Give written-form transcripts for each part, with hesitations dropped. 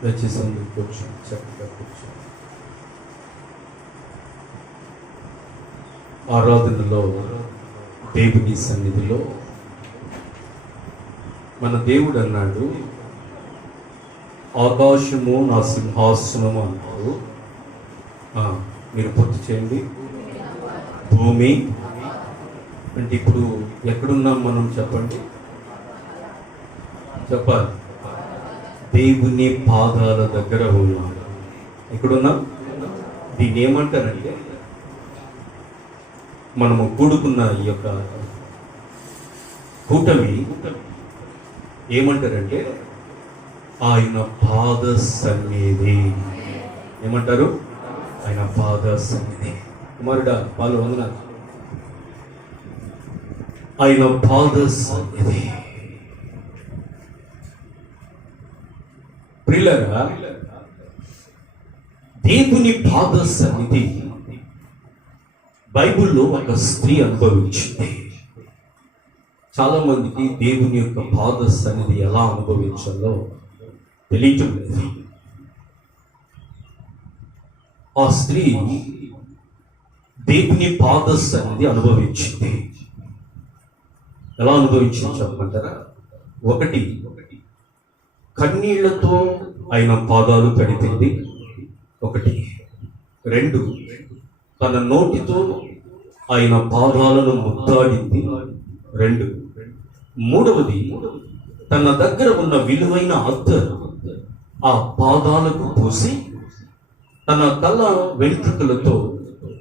దయచేసి అందరూ కూర్చోండి, చక్కగా కూర్చోండి. ఆరాధనలో, దేవుని సన్నిధిలో మన దేవుడు అన్నాడు, ఆకాశము నా సింహాసనము అన్నాడు. మీరు పూర్తి చేయండి. భూమి అంటే ఇప్పుడు ఎక్కడున్నాం మనం? చెప్పండి, చెప్పాలి. దేవుని పాదాల దగ్గర ఉన్నాం. ఎక్కడున్నాం? దీన్ని ఏమంటారంటే, మనము కూడుకున్న ఈ యొక్క కూటమి ఏమంటారంటే ఆయన పాద సన్నిధి. ఏమంటారు? ఆయన పాద సన్నిధి. కుమారుడా, పాలు వందనాలు. ఆయన పాద సన్నిధి. ప్రియులారా, దేవుని పాద సన్నిధి బైబిల్లో ఒక స్త్రీ అనుభవించింది. చాలా మందికి దేవుని యొక్క పాద సన్నిధి ఎలా అనుభవించాలో తెలియటం లేదు. ఆ స్త్రీ దేవుని పాద సన్నిధి అనుభవించింది. ఎలా అనుభవించింది చెప్పమంటారా? ఒకటి, కన్నీళ్లతో ఆయన పాదాలు కడిపింది. ఒకటి. రెండు, తన నోటితో ఆయన పాదాలను ముద్దాడింది. రెండు. మూడవది, తన దగ్గర ఉన్న విలువైన అత్తరు ఆ పాదాలకు పూసి తన తల వెంట్రుకలతో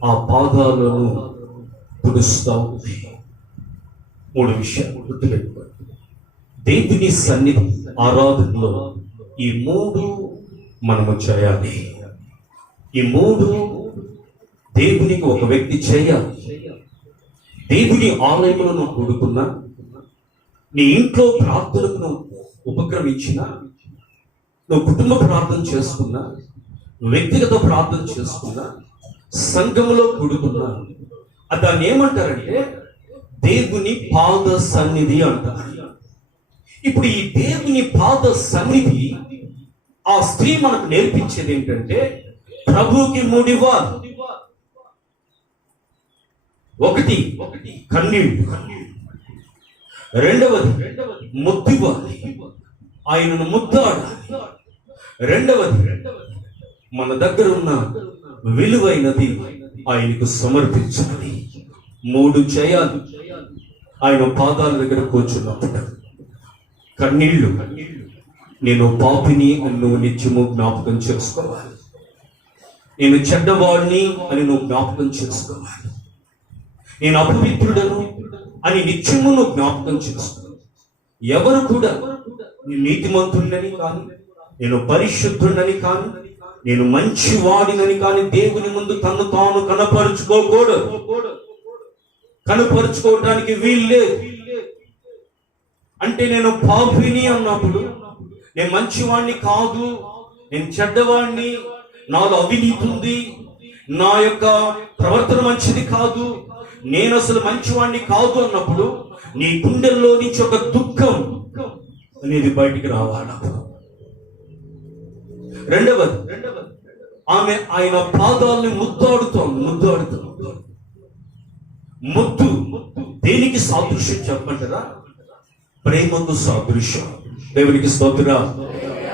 ఆ పాదాలను తుడుస్తా ఉంది. మూడు విషయాలు గుర్తుపెట్టుకోండి. దేవుని సన్నిధి ఆరాధనలో ఈ మూడు మనము చేయాలి. ఈ మూడు దేవునికి ఒక వ్యక్తి చేయాలి. దేవుని ఆలయంలో నువ్వు కూడుకున్నా, నీ ఇంట్లో ప్రార్థనకు నువ్వు ఉపక్రమించినా, నువ్వు కుటుంబ ప్రార్థన చేసుకున్నా, వ్యక్తిగత ప్రార్థన చేసుకున్నా, సంఘములో కూడుకున్నా, దాన్ని ఏమంటారంటే దేవుని పాద సన్నిధి అంటారు. ఇప్పుడు ఈ దేవుని పాద సన్నిధి ఆ స్త్రీ మనకు నేర్పించేది ఏంటంటే, ప్రభువుకి మూడివ్వాలి. ఒకటి, కన్నీళ్ళు. రెండవది, ముద్దివ్వాలి, ఆయనను ముద్దాడాలి. రెండవది, మన దగ్గర ఉన్న విలువైనది ఆయనకు సమర్పించాలి. మూడు చేయాలి. ఆయన పాదాల దగ్గర కూర్చున్నప్పుడు కన్నీళ్లు, నేను పాపిని అని నువ్వు నిత్యము జ్ఞాపకం చేసుకోవాలి. నేను చెడ్డవాడిని అని నువ్వు జ్ఞాపకం చేసుకోవాలి. నేను అపవిత్రుడను అని నిత్యము నువ్వు జ్ఞాపకం చేసుకోవాలి. ఎవరు కూడా నేను నీతిమంతుడినని కానీ, నేను పరిశుద్ధుడని కానీ, నేను మంచివాడినని కానీ దేవుని ముందు తను తాను కనపరుచుకోకూడదు. కనపరుచుకోవడానికి వీల్లేదు. అంటే నేను పాపిని అన్నప్పుడు, నేను మంచివాడిని కాదు, నేను చెడ్డవాడిని, నాలో అవినీతి ఉంది, నా యొక్క ప్రవర్తన మంచిది కాదు, నేను అసలు మంచివాడిని కాదు అన్నప్పుడు నీ గుండెల్లో నుంచి ఒక దుఃఖం అనేది బయటికి రావాలి. రెండవది, ఆమె ఆయన పాదాలని ముద్దాడుతోంది. ముద్దు దేనికి సాదృశ్యం చెప్పంటారా? ప్రేమకు సాదృశ్యం. దేవునికి స్తోత్రం,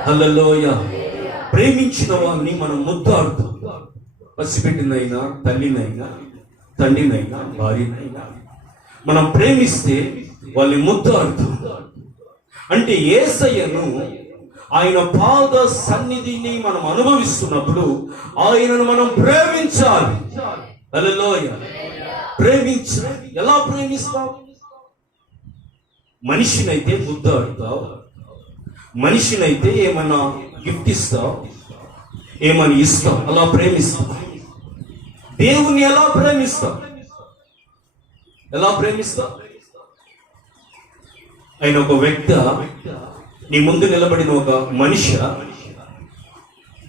హల్లెలూయా. ప్రేమించిన వారిని మనం ముద్దాడుతాం. పసిబిడ్డనైనా, తల్లినైనా, తండ్రినైనా, భార్యనైనా మనం ప్రేమిస్తే వాళ్ళని ముద్దాడుతాం. అంటే యేసయ్యను, ఆయన పాద సన్నిధిని మనం అనుభవిస్తున్నప్పుడు ఆయనను మనం ప్రేమించాలి. హల్లెలూయా. ప్రేమించాలి. ఎలా ప్రేమిస్తావు? మనిషినైతే ముద్దాడుతావు, మనిషినైతే ఏమన్నా గిఫ్ట్ ఇస్తావు, ఏమని ఇస్తావు, అలా ప్రేమిస్తావు. దేవుని ఎలా ప్రేమిస్తావు? ఎలా ప్రేమిస్తావు? ఆయన ఒక వ్యక్తి నీ ముందు నిలబడిన ఒక మనిషి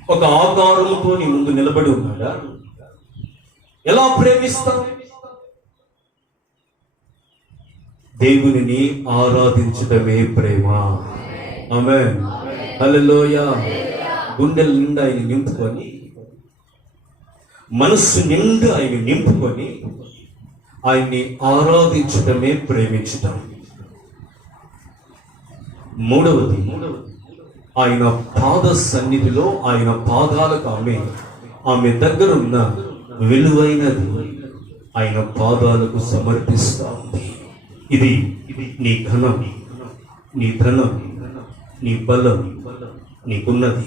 ఒక ఆకారముతో నీ ముందు నిలబడి ఉన్నాడా? ఎలా ప్రేమిస్తావు? దేవునిని ఆరాధించడమే ప్రేమ. ఆమేన్, హల్లెలూయా. గుండెల నిండా ఆయన నింపుకొని, మనస్సు నిండా ఆయన నింపుకొని ఆయన్ని ఆరాధించటమే ప్రేమించటం. మూడవది, ఆయన పాద సన్నిధిలో ఆయన పాదాలకు ఆమె దగ్గర ఉన్న విలువైనది ఆయన పాదాలకు సమర్పిస్తా ఉంది. ఇది నీ ఘనం, నీ ధనం, నీ బలం, నీకున్నది.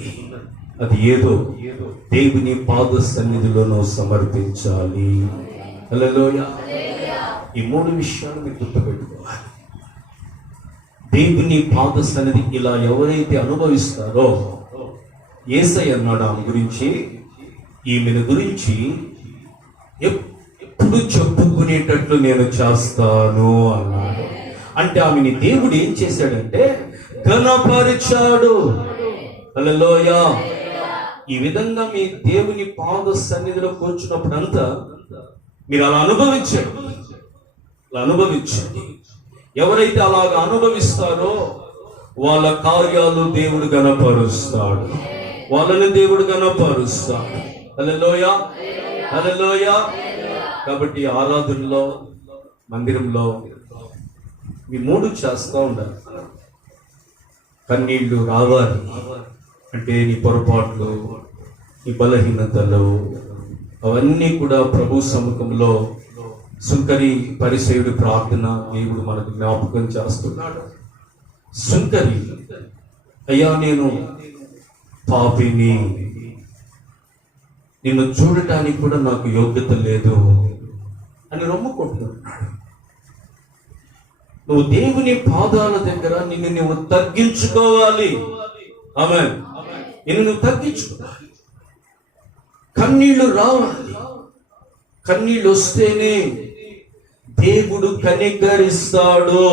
అది ఏదో దేవుని పాద సన్నిధిలో నువ్వు సమర్పించాలి. హల్లెలూయా. ఈ 3 విషయాలు మీరు గుర్తుపెట్టుకోవాలి. దేవుని పాద సన్నిధి ఇలా ఎవరైతే అనుభవిస్తారో, యేసయ్య అన్నాడు ఆమె గురించి, ఈమెను గురించి ఎప్పుడు చెప్పుకునేటట్లు నేను చేస్తాను అన్నాడు. అంటే ఆమెని దేవుడు ఏం చేశాడంటే ఘనపరిచాడు. హల్లెలూయా. ఈ విధంగా మీ దేవుని పాద సన్నిధిలో కూర్చున్నప్పుడు అంతా మీరు అలా అనుభవించండి. ఎవరైతే అలాగ అనుభవిస్తారో వాళ్ళ కార్యాలు దేవుడు గణపరుస్తాడు, వాళ్ళని దేవుడు గణపరుస్తాడు. హల్లెలూయా, హల్లెలూయా. కాబట్టి ఆరాధనలో, మందిరంలో మీ 3 చేస్తూ ఉండాలి. కన్నీళ్లు రావాలి అంటే నీ పొరపాట్లు, నీ బలహీనతలు అవన్నీ కూడా ప్రభు సముఖంలో సుంకరి పరిసేయుడి ప్రార్థన దేవుడు మనకు జ్ఞాపకం చేస్తున్నాడు. సుంకరి, అయ్యా నేను పాపిని, నిన్ను చూడటానికి కూడా నాకు యోగ్యత లేదు అని రొమ్ముకుంటున్నాడు. నువ్వు దేవుని పాదాల దగ్గర నిన్ను నువ్వు తగ్గించుకోవాలి. ఆమేన్. నిన్ను నువ్వు తగ్గించుకోవాలి. కన్నీళ్లు రావాలి. కన్నీళ్ళు వస్తేనే దేవుడు కనికరిస్తాడు.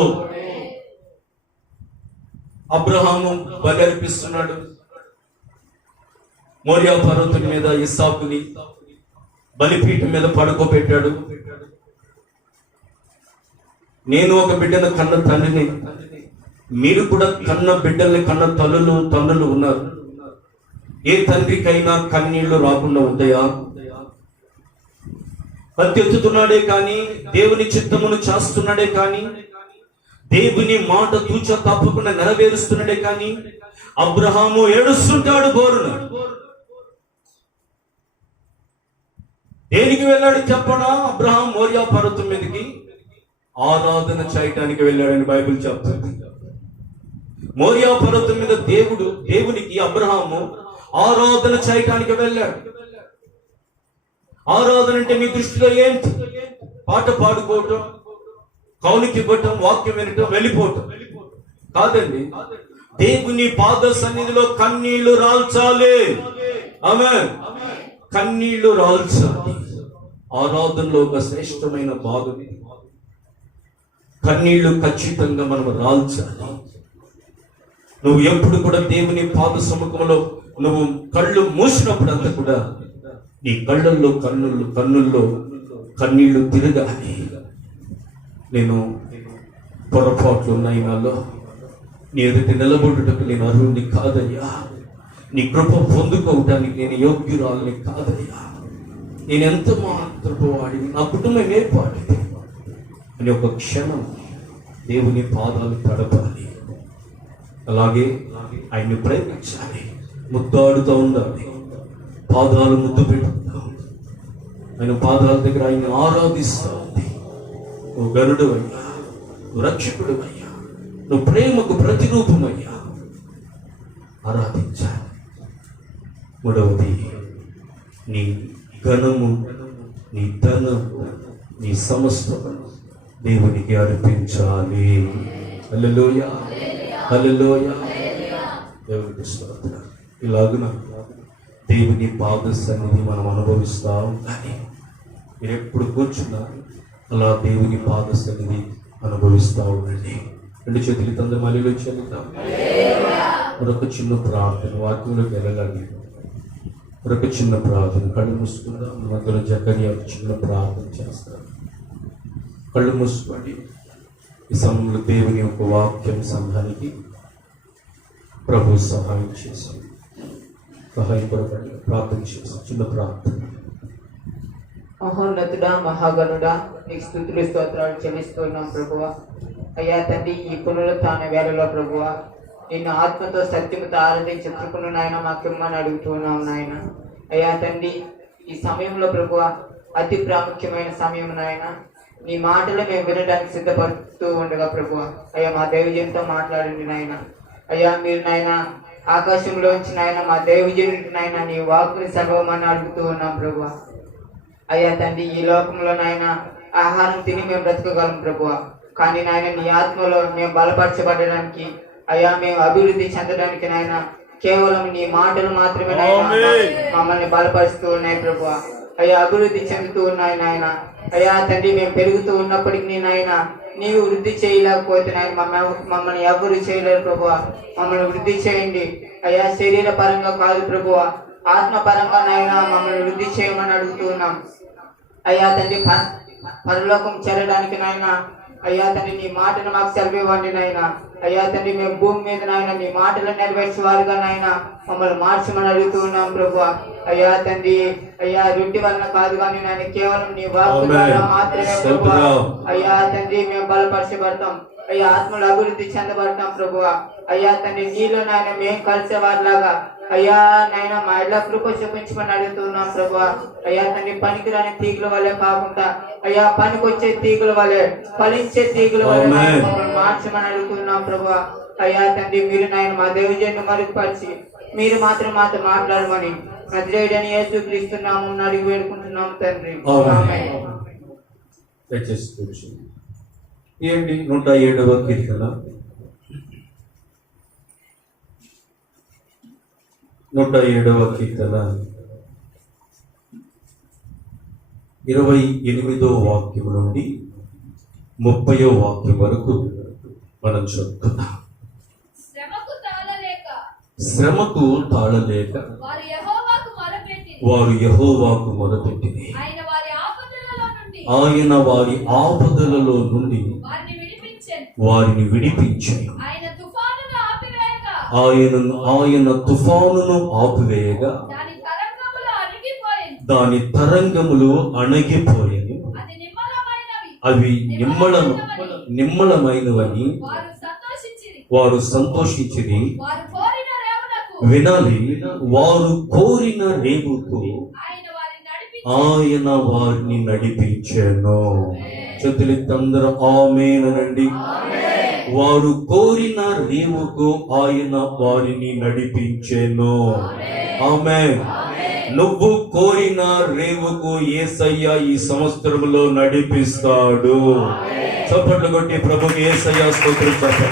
అబ్రహాము బలి అర్పిస్తున్నాడు. మోరియా పర్వతం మీద ఇస్సాకుని బలిపీఠం మీద పడుకోబెట్టాడు. నేను ఒక బిడ్డను కన్న తండ్రిని, మీరు కూడా కన్న బిడ్డల్ని కన్న తల్లులు ఉన్నారు. ఏ తండ్రికైనా కన్నీళ్లు రాకుండా ఉంటాయా? పత్తెత్తుతున్నాడే కానీ, దేవుని చిత్తమును చేస్తున్నాడే కానీ, దేవుని మాట తూచ తప్పకుండా నెరవేరుస్తున్నాడే కానీ, అబ్రహాము ఏడుస్తుంటాడు బోరున. దేనికి వెళ్ళాడు చెప్పనా? అబ్రహాం మోరియా పర్వతం మీదకి ఆరాధన చేయటానికి వెళ్ళాడని బైబిల్ చెప్తుంది. మోరియా పర్వతం మీద దేవునికి అబ్రహాము ఆరాధన చేయటానికి వెళ్ళాడు. ఆరాధన అంటే మీ దృష్టిలో ఏంటి? పాట పాడుకోవటం, కౌలుకి ఇవ్వటం, వాక్యం వినటం, వెళ్ళిపోవటం కాదండి. దేవుని పాద సన్నిధిలో కన్నీళ్లు రాల్చాలి. ఆమేన్. కన్నీళ్లు రాల్చాలి. ఆరాధనలో ఒక శ్రేష్టమైన భాగం ఇది. కన్నీళ్లు ఖచ్చితంగా మనం రాల్చాలి. నువ్వు ఎప్పుడు కూడా దేవుని పాద సముఖంలో నువ్వు కళ్ళు మూసినప్పుడు అంతా కూడా నీ కళ్ళల్లో కన్నుల్లో కన్నీళ్లు తిరగాలి. నేను పొరపాట్లు ఉన్నాయి నాలో, నీ ఎదుటి నిలబడుటకు నేను అర్హుడిని కాదయ్యా, నీ కృప పొందుకోవటానికి నేను యోగ్యురాలని కాదయ్యా, నేను ఎంత మాత్రపు వాడిని, నా కుటుంబం ఏర్పాడిది అని ఒక క్షణం దేవుని పాదాలు తడపాలి. అలాగే ఆయన్ని ప్రేమించాలి, ముద్దాడుతూ ఉండాలి, పాదాలు ముద్దు పెట్టుకుంటా ఆయన పాదాల దగ్గర ఆయన ఆరాధిస్తూ ఉంది. నువ్వు గరుడు అయ్యా, నువ్వు రక్షకుడు అయ్యా, నువ్వు ప్రేమకు ప్రతిరూపమయ్యా, ఆరాధించాలి. మూడవది, నీ ఘనము, నీ ధనము, నీ సమస్తము దేవునికి అర్పించాలి. హల్లెలూయా, హల్లెలూయా. దేవునికి స్తోత్రం. ఇలాగున దేవుని పాద సన్నిధి మనం అనుభవిస్తూ ఉండాలి. మీరు ఎప్పుడు కూర్చున్నారు అలా దేవుని పాద సన్నిధి అనుభవిస్తూ ఉండండి. 2 చేతులు తండ్రి మళ్ళీ చెల్లిద్దాం. మరొక చిన్న ప్రార్థన, వాక్యంలోకి వెళ్ళాలి. మరొక చిన్న ప్రార్థన, కళ్ళు మూసుకుందాం. మధ్యలో జకరియా చిన్న ప్రార్థన చేస్తారు. కళ్ళు మూసుకోండి. ఈ సమయంలో దేవుని యొక్క వాక్యం సంఘానికి ప్రభు సహాయం చేశాడు. సహాయపడకండి. ప్రార్థన చేసి చిన్న ప్రార్థన. మహోన్నతుడా, మహాగణుడా, నీకు స్తుతులు స్తోత్రాలు చెల్లిస్తున్నాం ప్రభువా. అయ్యా తండ్రి, ఈ పునరుత్థాన వేళలో ప్రభువా నిన్ను ఆత్మతో సత్యముతో ఆరాధించే కృపను నాయన మాకిమ్మని అడుగుతున్నాం నాయన. అయ్యా తండ్రి, ఈ సమయంలో ప్రభువా అతి ప్రాముఖ్యమైన సమయం నాయన. నీ మాటలు మేము వినడానికి సిద్ధపడుతూ ఉండగా ప్రభువా అయ్యా మా దైవజనుడితో మాట్లాడండి నాయన. అయ్యా మీరు నాయన ఆకాశంలోంచి నాయన మా దైవజనుడికి నాయన నీ వాక్కుని సర్వమని అడుగుతూ ఉన్నాం ప్రభువా. అయ్యా తండ్రి, ఈ లోకంలో నాయన ఆహారం తిని మేము బ్రతకగలం ప్రభువా, కానీ నాయన నీ ఆత్మలో మేము బలపరచబడడానికి అయ్యా మేము అభివృద్ధి చెందడానికి నాయన కేవలం నీ మాటలు మాత్రమే నాయన మమ్మల్ని బలపరుస్తూ ఉన్నాయి ప్రభువా. అయ్యా అభివృద్ధి చెందుతూ ఉన్నాయి నాయన. అయ్యా తండ్రి, మేము పెరుగుతూ ఉన్నప్పటికీ నాయన నీవు వృద్ధి చేయలేకపోతే నాయన మమ్మల్ని ఎవరు చేయలేరు ప్రభువా. మమ్మల్ని వృద్ధి చేయండి అయ్యా, శరీర పరంగా కాదు ప్రభువా, ఆత్మ పరంగా నాయన మమ్మల్ని వృద్ధి చేయమని అడుగుతూ ఉన్నాం. అయ్యా తండ్రి, పరలోకం చేరడానికి నాయన అయ్యా తండ్రి నీ మాటను మాకు సెలవివ్వండి నాయన. అయ్యా తండ్రి, మేము భూమి మీద నాయన నీ మాటలు నెరవేర్చే వారుగా నాయన మమ్మల్ని మార్చమని అడుగుతూ ఉన్నాం ప్రభువా. అయ్యా తండ్రి, అయ్యా రొట్టి వలన కాదు కానీ నాయన కేవలం నీ వాక్కు ద్వారా మాత్రమే ప్రభువా అయ్యా తండ్రి మేము బలపరచబడతాం. అయ్యా ఆత్మలు అభివృద్ధి చెందబడతాం ప్రభువా. అయ్యా తండ్రి, నీలో నాయన మేము కలిసే వారిలాగా అయ్యా నాయన మా ఇళ్ళ కృప చూపించమని అడుగుతున్నాం ప్రభువా. అయ్యా తండ్రి, పనికిరాని తీగుల వల్లే కాకుండా అయ్యా పనికొచ్చే తీగుల వల్లే, ఫలించే తీగుల వల్లే మమ్మల్ని మార్చమని అడుగుతున్నాం ప్రభువా. అయ్యా తండ్రి, మీరు నాయన మా దైవజనుడిని మరుగుపరిచి మీరు మాత్రం మాతో మాట్లాడమని నజరేయుడైన యేసుక్రీస్తున్నాము అడిగి వేడుకుంటున్నాము తండ్రి. ఏంటి 107వ కీర్తన 107వ కీర్తన 28వ వాక్యం నుండి 30వ వాక్యం వరకు మనం చదువుతున్నాం. శ్రమకు తాళలేక వారు యెహోవాకు మొరపెట్టిరి. ఆయన వారి ఆపదలలో నుండి వారిని విడిపించెను. ఆయన తుఫానును ఆపివేయగా దాని తరంగములు అణగిపోయాను. అవి నిమ్మళమైనవని వారు సంతోషించిరి. వినాలి, వారు కోరిన రేవుకు ఆయన వారిని నడిపించెను. చేతులెత్తందరూ ఆమేన్ అనండి. వారు కోరిన రేవుకు ఆయన వారిని నడిపించెను. ఆమేన్. నువ్వు కోరిన రేవుకు యేసయ్య ఈ సంవత్సరంలో నడిపిస్తాడు. చప్పట్లు కొట్టి ప్రభుకి యేసయ్య స్తోత్రం చెప్పండి.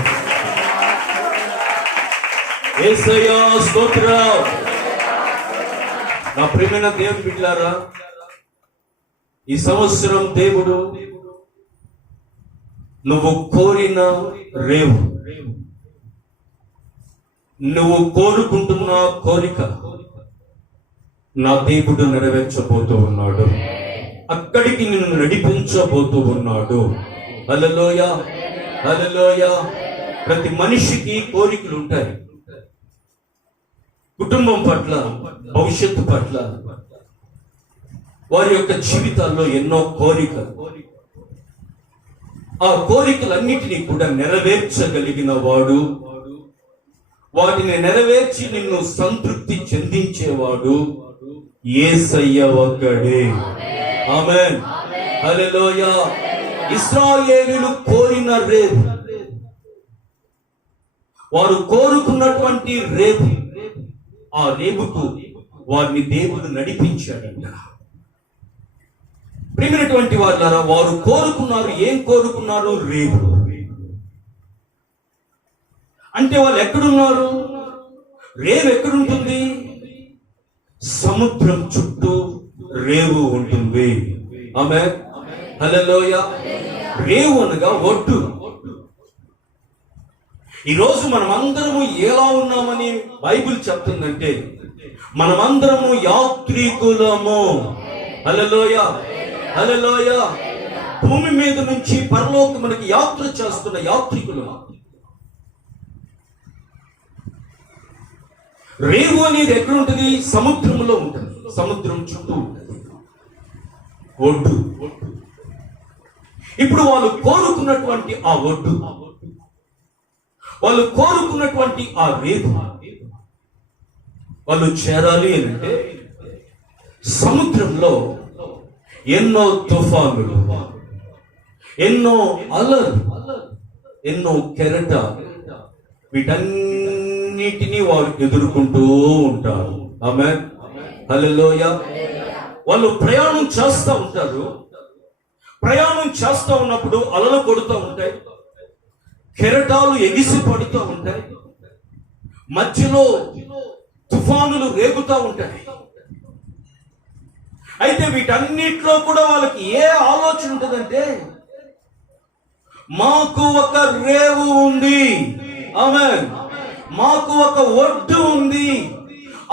యేసయ్య స్తోత్రం. నా ప్రియమైన దేవుని బిడ్డలారా, ఈ సంవత్సరం దేవుడు నువ్వు కోరిన రేవు, నువ్వు కోరుకుంటున్న కోరిక నా దేవుడు నెరవేర్చబోతూ ఉన్నాడు. అక్కడికి నిన్ను నడిపించబోతూ ఉన్నాడు. హల్లెలూయా, హల్లెలూయా. ప్రతి మనిషికి కోరికలు ఉంటాయి. కుటుంబం పట్ల, భవిష్యత్తు పట్ల, వారి యొక్క జీవితాల్లో ఎన్నో కోరికలు. ఆ కోరికలన్నిటినీ కూడా నెరవేర్చగలిగిన వాడు, వాటిని నెరవేర్చి నిన్ను సంతృప్తి చెందించేవాడు యేసయ్య ఒక్కడే. ఆమేన్, హల్లెలూయా. ఇశ్రాయేలీయులు కోరిన రేవు, వారు కోరుకున్నటువంటి రేవు, ఆ రేవుకు వారిని దేవుడు నడిపించాడంట. ప్రియమైనటువంటి వారులారా, వారు కోరుకున్నారు. ఏం కోరుకున్నారు? రేవు. అంటే వాళ్ళు ఎక్కడున్నారు? రేవు ఎక్కడుంటుంది? సముద్రం చుట్టూ రేవు ఉంటుంది. ఆమేన్, హల్లెలూయా. రేవు అనగా ఒడ్డు. ఈరోజు మనమందరము ఎలా ఉన్నామని బైబిల్ చెప్తుందంటే, మనమందరము యాత్రికులము. హల్లెలూయా, హల్లెలూయా. భూమి మీద నుంచి పరలోకమునకు యాత్ర చేస్తున్న యాత్రికులు. రేవు అనేది ఎక్కడ ఉంటుంది? సముద్రంలో ఉంటుంది. సముద్రం చుట్టూ ఉంటుంది ఒడ్డు. ఇప్పుడు వాళ్ళు కోరుకున్నటువంటి ఆ ఒడ్డు, వాళ్ళు కోరుకున్నటువంటి ఆ రేవు వాళ్ళు చేరాలి అంటే సముద్రంలో ఎన్నో తుఫానులు, ఎన్నో అలలు, ఎన్నో కెరట, వీటన్నిటినీ వారు ఎదుర్కొంటూ ఉంటారు. ఆమేన్, హల్లెలూయా. వాళ్ళు ప్రయాణం చేస్తూ ఉంటారు. ప్రయాణం చేస్తూ ఉన్నప్పుడు అలలు కొడుతూ ఉంటాయి, కెరటాలు ఎగిసి పడుతూ ఉంటాయి, మధ్యలో తుఫానులు రేగుతూ ఉంటాయి. అయితే వీటన్నిటిలో కూడా వాళ్ళకి ఏ ఆలోచన ఉంటుందంటే, మాకు ఒక రేవు ఉంది, ఆమేన్, మాకు ఒక ఒడ్డు ఉంది,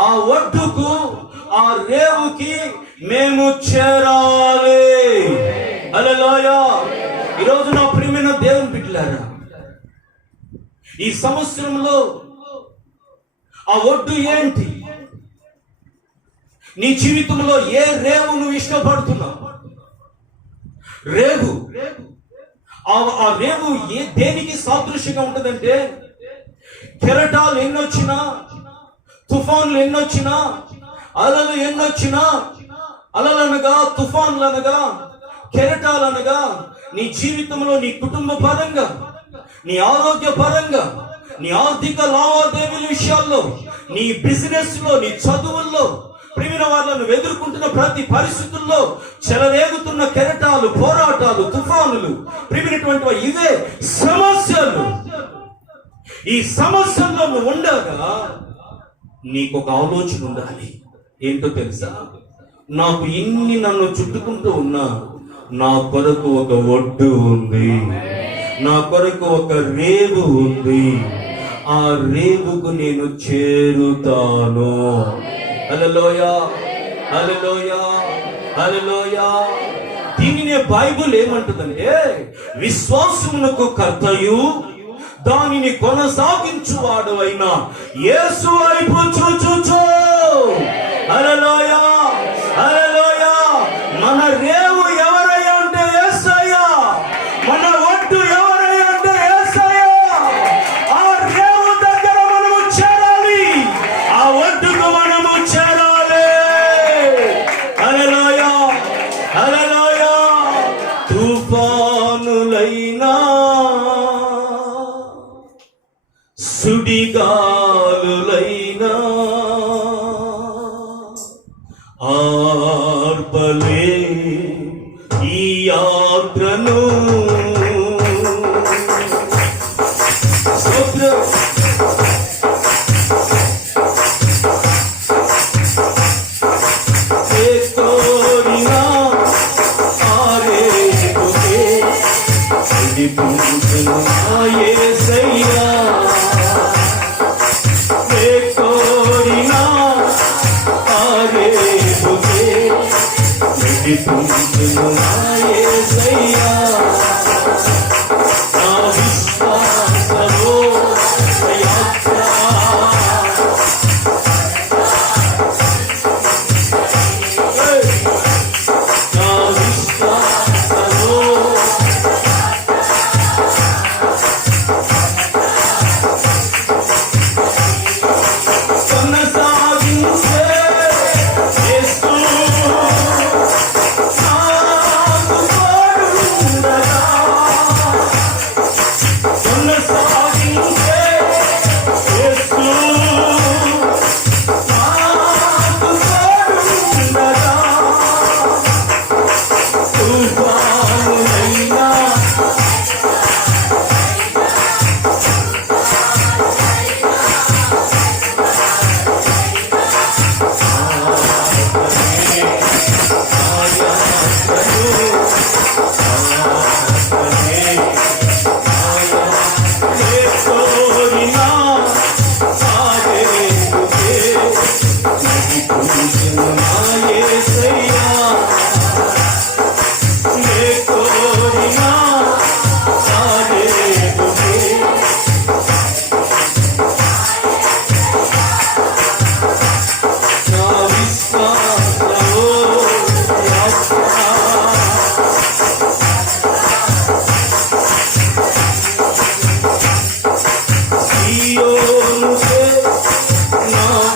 ఆ ఒడ్డుకు ఆ రేవుకి మేము చేరాలి. హల్లెలూయా. ఈరోజు నా ప్రియమైన దేవుని బిడ్డలారా, ఈ సంవత్సరంలో ఆ ఒడ్డు ఏంటి? నీ జీవితంలో ఏ రేవు నువ్వు ఇష్టపడుతున్నావు? రేవు, ఆ రేవు దేనికి సాదృశ్యంగా ఉంటుందంటే, కెరటాలు ఎన్నొచ్చినా, తుఫాన్లు ఎన్నొచ్చినా, అలలు ఎన్నొచ్చినా, అలలనగా తుఫాన్లనగా కెరటాలనగా నీ జీవితంలో, నీ కుటుంబ పరంగా, నీ ఆరోగ్య పరంగా, నీ ఆర్థిక లావాదేవీల విషయాల్లో, నీ బిజినెస్ లో, నీ చదువుల్లో, ప్రియమైన వాళ్ళను ఎదుర్కొంటున్న ప్రతి పరిస్థితుల్లో చెలరేగుతున్న కెరటాలు, పోరాటాలు, తుఫానులు, ప్రియమైనటువంటి ఇవే సమస్యలు. ఈ సమస్యల్లో నువ్వు ఉండగా నీకు ఒక ఆలోచన ఉండాలి. ఏంటో తెలుసా? నాకు ఇన్ని నన్ను చుట్టుకుంటూ ఉన్నా, నా కొరకు ఒక ఒడ్డు ఉంది, నా కొరకు ఒక రేవు ఉంది, ఆ రేవుకు నేను చేరుతాను. హల్లెలూయా, హల్లెలూయా, హల్లెలూయా. దీనినే బైబిల్ ఏమంటుందంటే, విశ్వాసమునకు కర్తయు దానిని కొనసాగించువాడు అయిన యేసు వైపు చూచుచు. హల్లెలూయా, హల్లెలూయా. మన రేవు ఎవరయ్యా అంటే యేసయ్యా. మన ఒడ్డు ఎవరయ్యా అంటే యేసయ్యా. ఆ రేవు దగ్గర మనము చేరాలి, ఆ ఒడ్డుకు మనము చేరాలి. హల్లెలూయా, హల్లెలూయా. తుఫానులైనా, సుడిగాలులైనా ఆర్పలే ఈ యాత్రను. కోరినా ఆరేపుకే యేసయ్యా. కోరినా ఆరేపుకే యేసయ్యా. నా విశ్వాసలో యాత్ర, నా విశ్వాసలో కొనసాగించే యేసు నాకు తోడు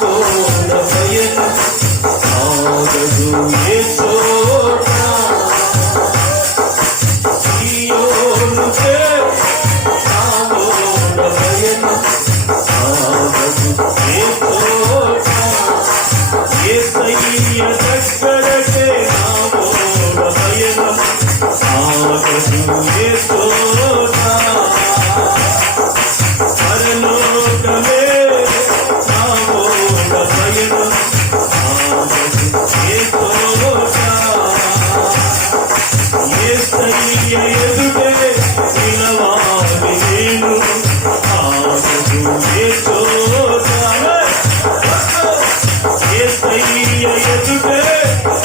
నాలోన పయనం ఆగదు ఏ చోట సియోను నాలోన పయనం ఆగదు ఏ చోట యేసయ్య దగ్గరకే నాలోన పయనం ఆగదు ఏ చోట పరలోకమే నాలోన పయనం ఆగదు ఏ చోట యేసయ్య ఎదుటే నిలవాలి నేను ఆగదు ఏ చోట యేసయ్య ఎదుటే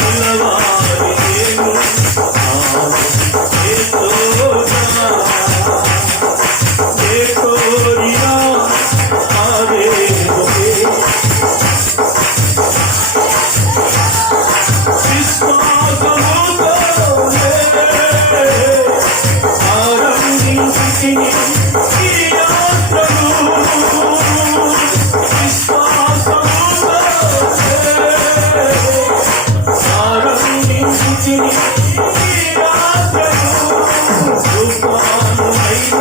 నిలవాలి నేను ఆగదు ఏ చోట ఏ కోరినా ఆదేవుడే విశ్వాసముతోనే ఆరంభించితిని ఈ యాత్రను విశ్వాసముతోనే ఆరంభించితిని ఈ యాత్రను తుఫానులైన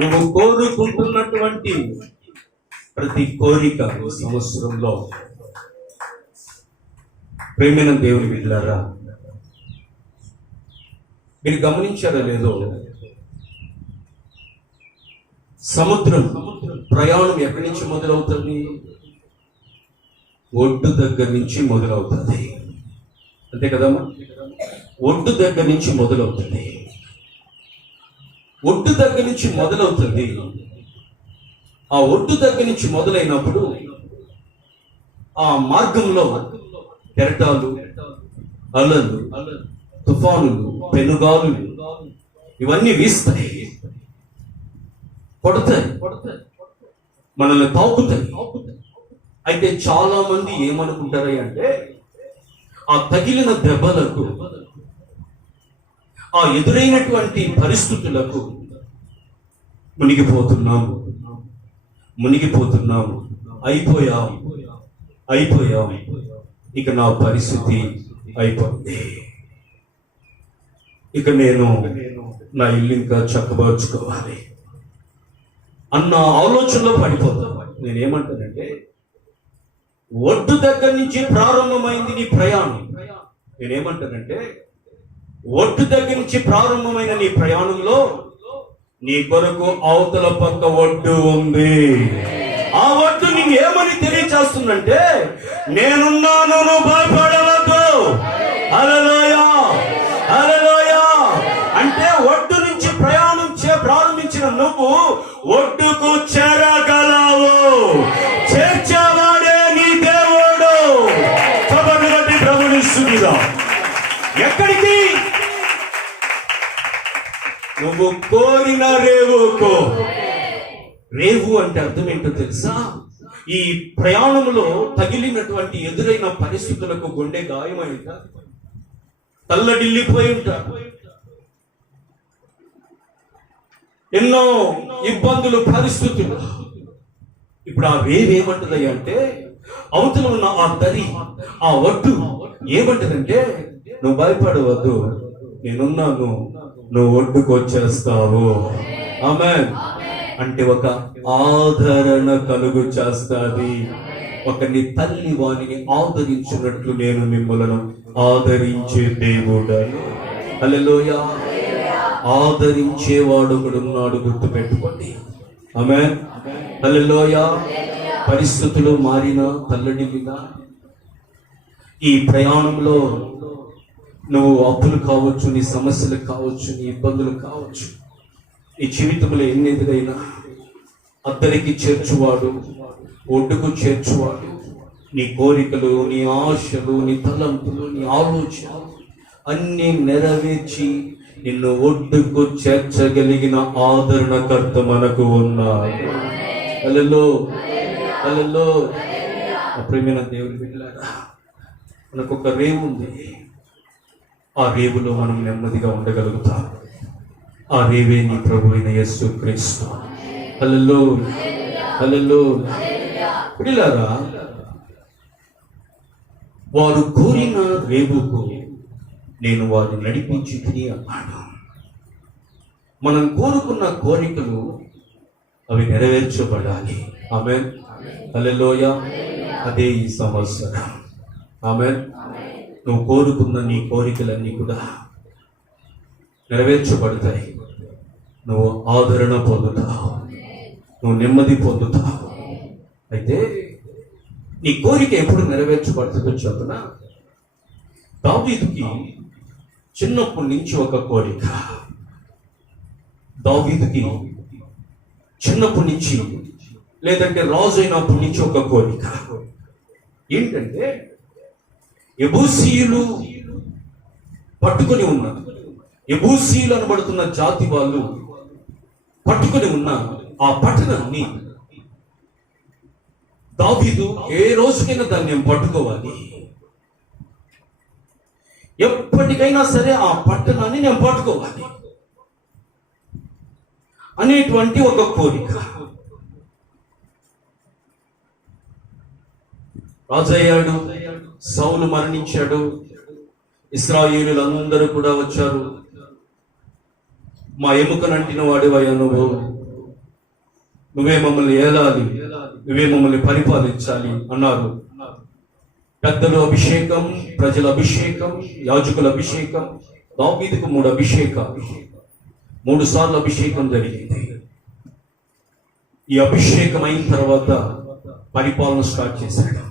నువ్వు కోరుకుంటున్నటువంటి ప్రతి కోరిక ఈ సంవత్సరంలో ప్రేమైన దేవుని బిడ్డలారా, మీరు గమనించారో లేదో, సముద్రం ప్రయాణం ఎక్కడి నుంచి మొదలవుతుంది? ఒడ్డు దగ్గర నుంచి మొదలవుతుంది. అంతే కదమ్మా? ఒడ్డు దగ్గర నుంచి మొదలవుతుంది. ఒడ్డు దగ్గర నుంచి మొదలవుతుంది. ఆ ఒడ్డు దగ్గర నుంచి మొదలైనప్పుడు ఆ మార్గంలో కెరటాలు, అలలు, తుఫానులు, పెనుగాలులు ఇవన్నీ వీస్తాయి, కొడతాయి, మనల్ని తాకుతాయి. అయితే చాలా మంది ఏమనుకుంటారు అంటే ఆ తగిలిన దెబ్బలకు, ఆ ఎదురైనటువంటి పరిస్థితులకు మునిగిపోతున్నాము, అయిపోయాం, ఇక నా పరిస్థితి అయిపోయింది, ఇక నేను నా ఇల్లు ఇంకా చక్కబరుచుకోవాలి అన్న ఆలోచనలో పడిపోతాం. నేనేమంటానంటే, ఒడ్డు దగ్గర నుంచి ప్రారంభమైంది నీ ప్రయాణం. నేనేమంటానంటే, ఒడ్డు దగ్గర నుంచి ప్రారంభమైన నీ ప్రయాణంలో నీ కొరకు అవతల పక్క ఒడ్డు ఉంది. ఆ ఒడ్డు నీకు ఏమని తెలియచేస్తుందంటే, నేనున్నాను, నువ్వు భయపడవద్దు. హల్లెలూయా, హల్లెలూయా. అంటే ఒడ్డు నుంచి ప్రారంభించిన నువ్వు ఒడ్డుకు చేరగలవు. చేర్చేవాడే నీ దేవుడు. చప్పట్లు కొట్టి ప్రభుని స్తుతిద్దాం. ఎక్కడికి? నువ్వు కోరిన రేవుకు. రేవు అంటే అర్థం ఏంటో తెలుసా? ఈ ప్రయాణంలో తగిలినటువంటి ఎదురైన పరిస్థితులకు గుండె గాయమై ఉంటా, తల్లడిల్లిపోయి ఉంటా, ఎన్నో ఇబ్బందులు, పరిస్థితులు. ఇప్పుడు ఆ రేవు ఏమంటది అంటే, అవతల ఉన్న ఆ దరి, ఆ ఒడ్డు ఏమంటదంటే, నువ్వు భయపడవద్దు, నేనున్నాను, నువ్వు ఒడ్డుకు వచ్చేస్తావు. ఆమేన్. అంటే ఒక ఆదరణ కలుగు చేస్తాది. ఒక నీ తల్లి వాణిని ఆదరించినట్లు నేను మిమ్మలను ఆదరించే దేవుడను. హల్లెలూయా. ఆదరించేవాడు ఒకడున్నాడు, గుర్తుపెట్టుకోండి. ఆమేన్. హల్లెలూయా. పరిస్థితులు మారిన తల్లడిల్లిన ఈ ప్రయాణంలో నువ్వు అప్పులు కావచ్చు, నీ సమస్యలు కావచ్చు, నీ ఇబ్బందులు కావచ్చు, ఈ జీవితంలో ఎన్ని ఎదురైనా అద్దరికి చేర్చువాడు, ఒడ్డుకు చేర్చువాడు, నీ కోరికలు, నీ ఆశలు, నీ తలంపులు, నీ ఆలోచనలు అన్ని నెరవేర్చి నిన్ను ఒడ్డుకు చేర్చగలిగిన ఆదరణకర్త మనకు ఉన్నాడు. హల్లెలూయా. ప్రేమైన దేవుని బిడ్డలారా, మనకు ఒక రేవు ఉంది. ఆ రేవులో మనం నెమ్మదిగా ఉండగలుగుతాం. ఆ రేవే నీ ప్రభు అయిన యేసుక్రీస్తు. హల్లెలూయా. బిడ్డలారా, వారు కోరిన రేవుకు నేను వారిని నడిపించి తిని అన్నాడు. మనం కోరుకున్న కోరికలు అవి నెరవేర్చబడాలి. ఆమేన్. హల్లెలూయా. అదే ఈ సంవత్సరం. ఆమేన్. నువ్వు కోరుకున్న నీ కోరికలన్నీ కూడా నెరవేర్చబడతాయి. నువ్వు ఆదరణ పొందుతావు, నువ్వు నెమ్మది పొందుతావు. అయితే నీ కోరిక ఎప్పుడు నెరవేర్చబడుతుందో చెప్పన. దావీదుకి చిన్నప్పటి నుంచి ఒక కోరిక. దావీదుకి చిన్నప్పటి నుంచి, లేదంటే రాజు అయినప్పటి నుంచి ఒక కోరిక ఏంటంటే, యెబూసీయులు పట్టుకొని ఉన్నారు. యెబూసీయులు అనబడుతున్న జాతి వాళ్ళు పట్టుకొని ఉన్న ఆ పట్టణాన్ని దావీదు ఏ రోజుకైనా దాన్ని నేను పట్టుకోవాలి, ఎప్పటికైనా సరే ఆ పట్టణాన్ని నేను పట్టుకోవాలి అనేటువంటి ఒక కోరిక. రాజయ్యాడు, సౌలు మరణించాడు, ఇశ్రాయేలీయులు అందరూ కూడా వచ్చారు. మా ఎముకనంటిన వాడివయ్యా నువ్వే మమ్మల్ని ఏలాలి, నువ్వే మమ్మల్ని పరిపాలించాలి అన్నారు. పెద్దల అభిషేకం, ప్రజల అభిషేకం, యాజకుల అభిషేకం. దావీదుకు 3 అభిషేకాలు, 3 సార్లు అభిషేకం జరిగింది. ఈ అభిషేకం అయిన తర్వాత పరిపాలన స్టార్ట్ చేశాడు.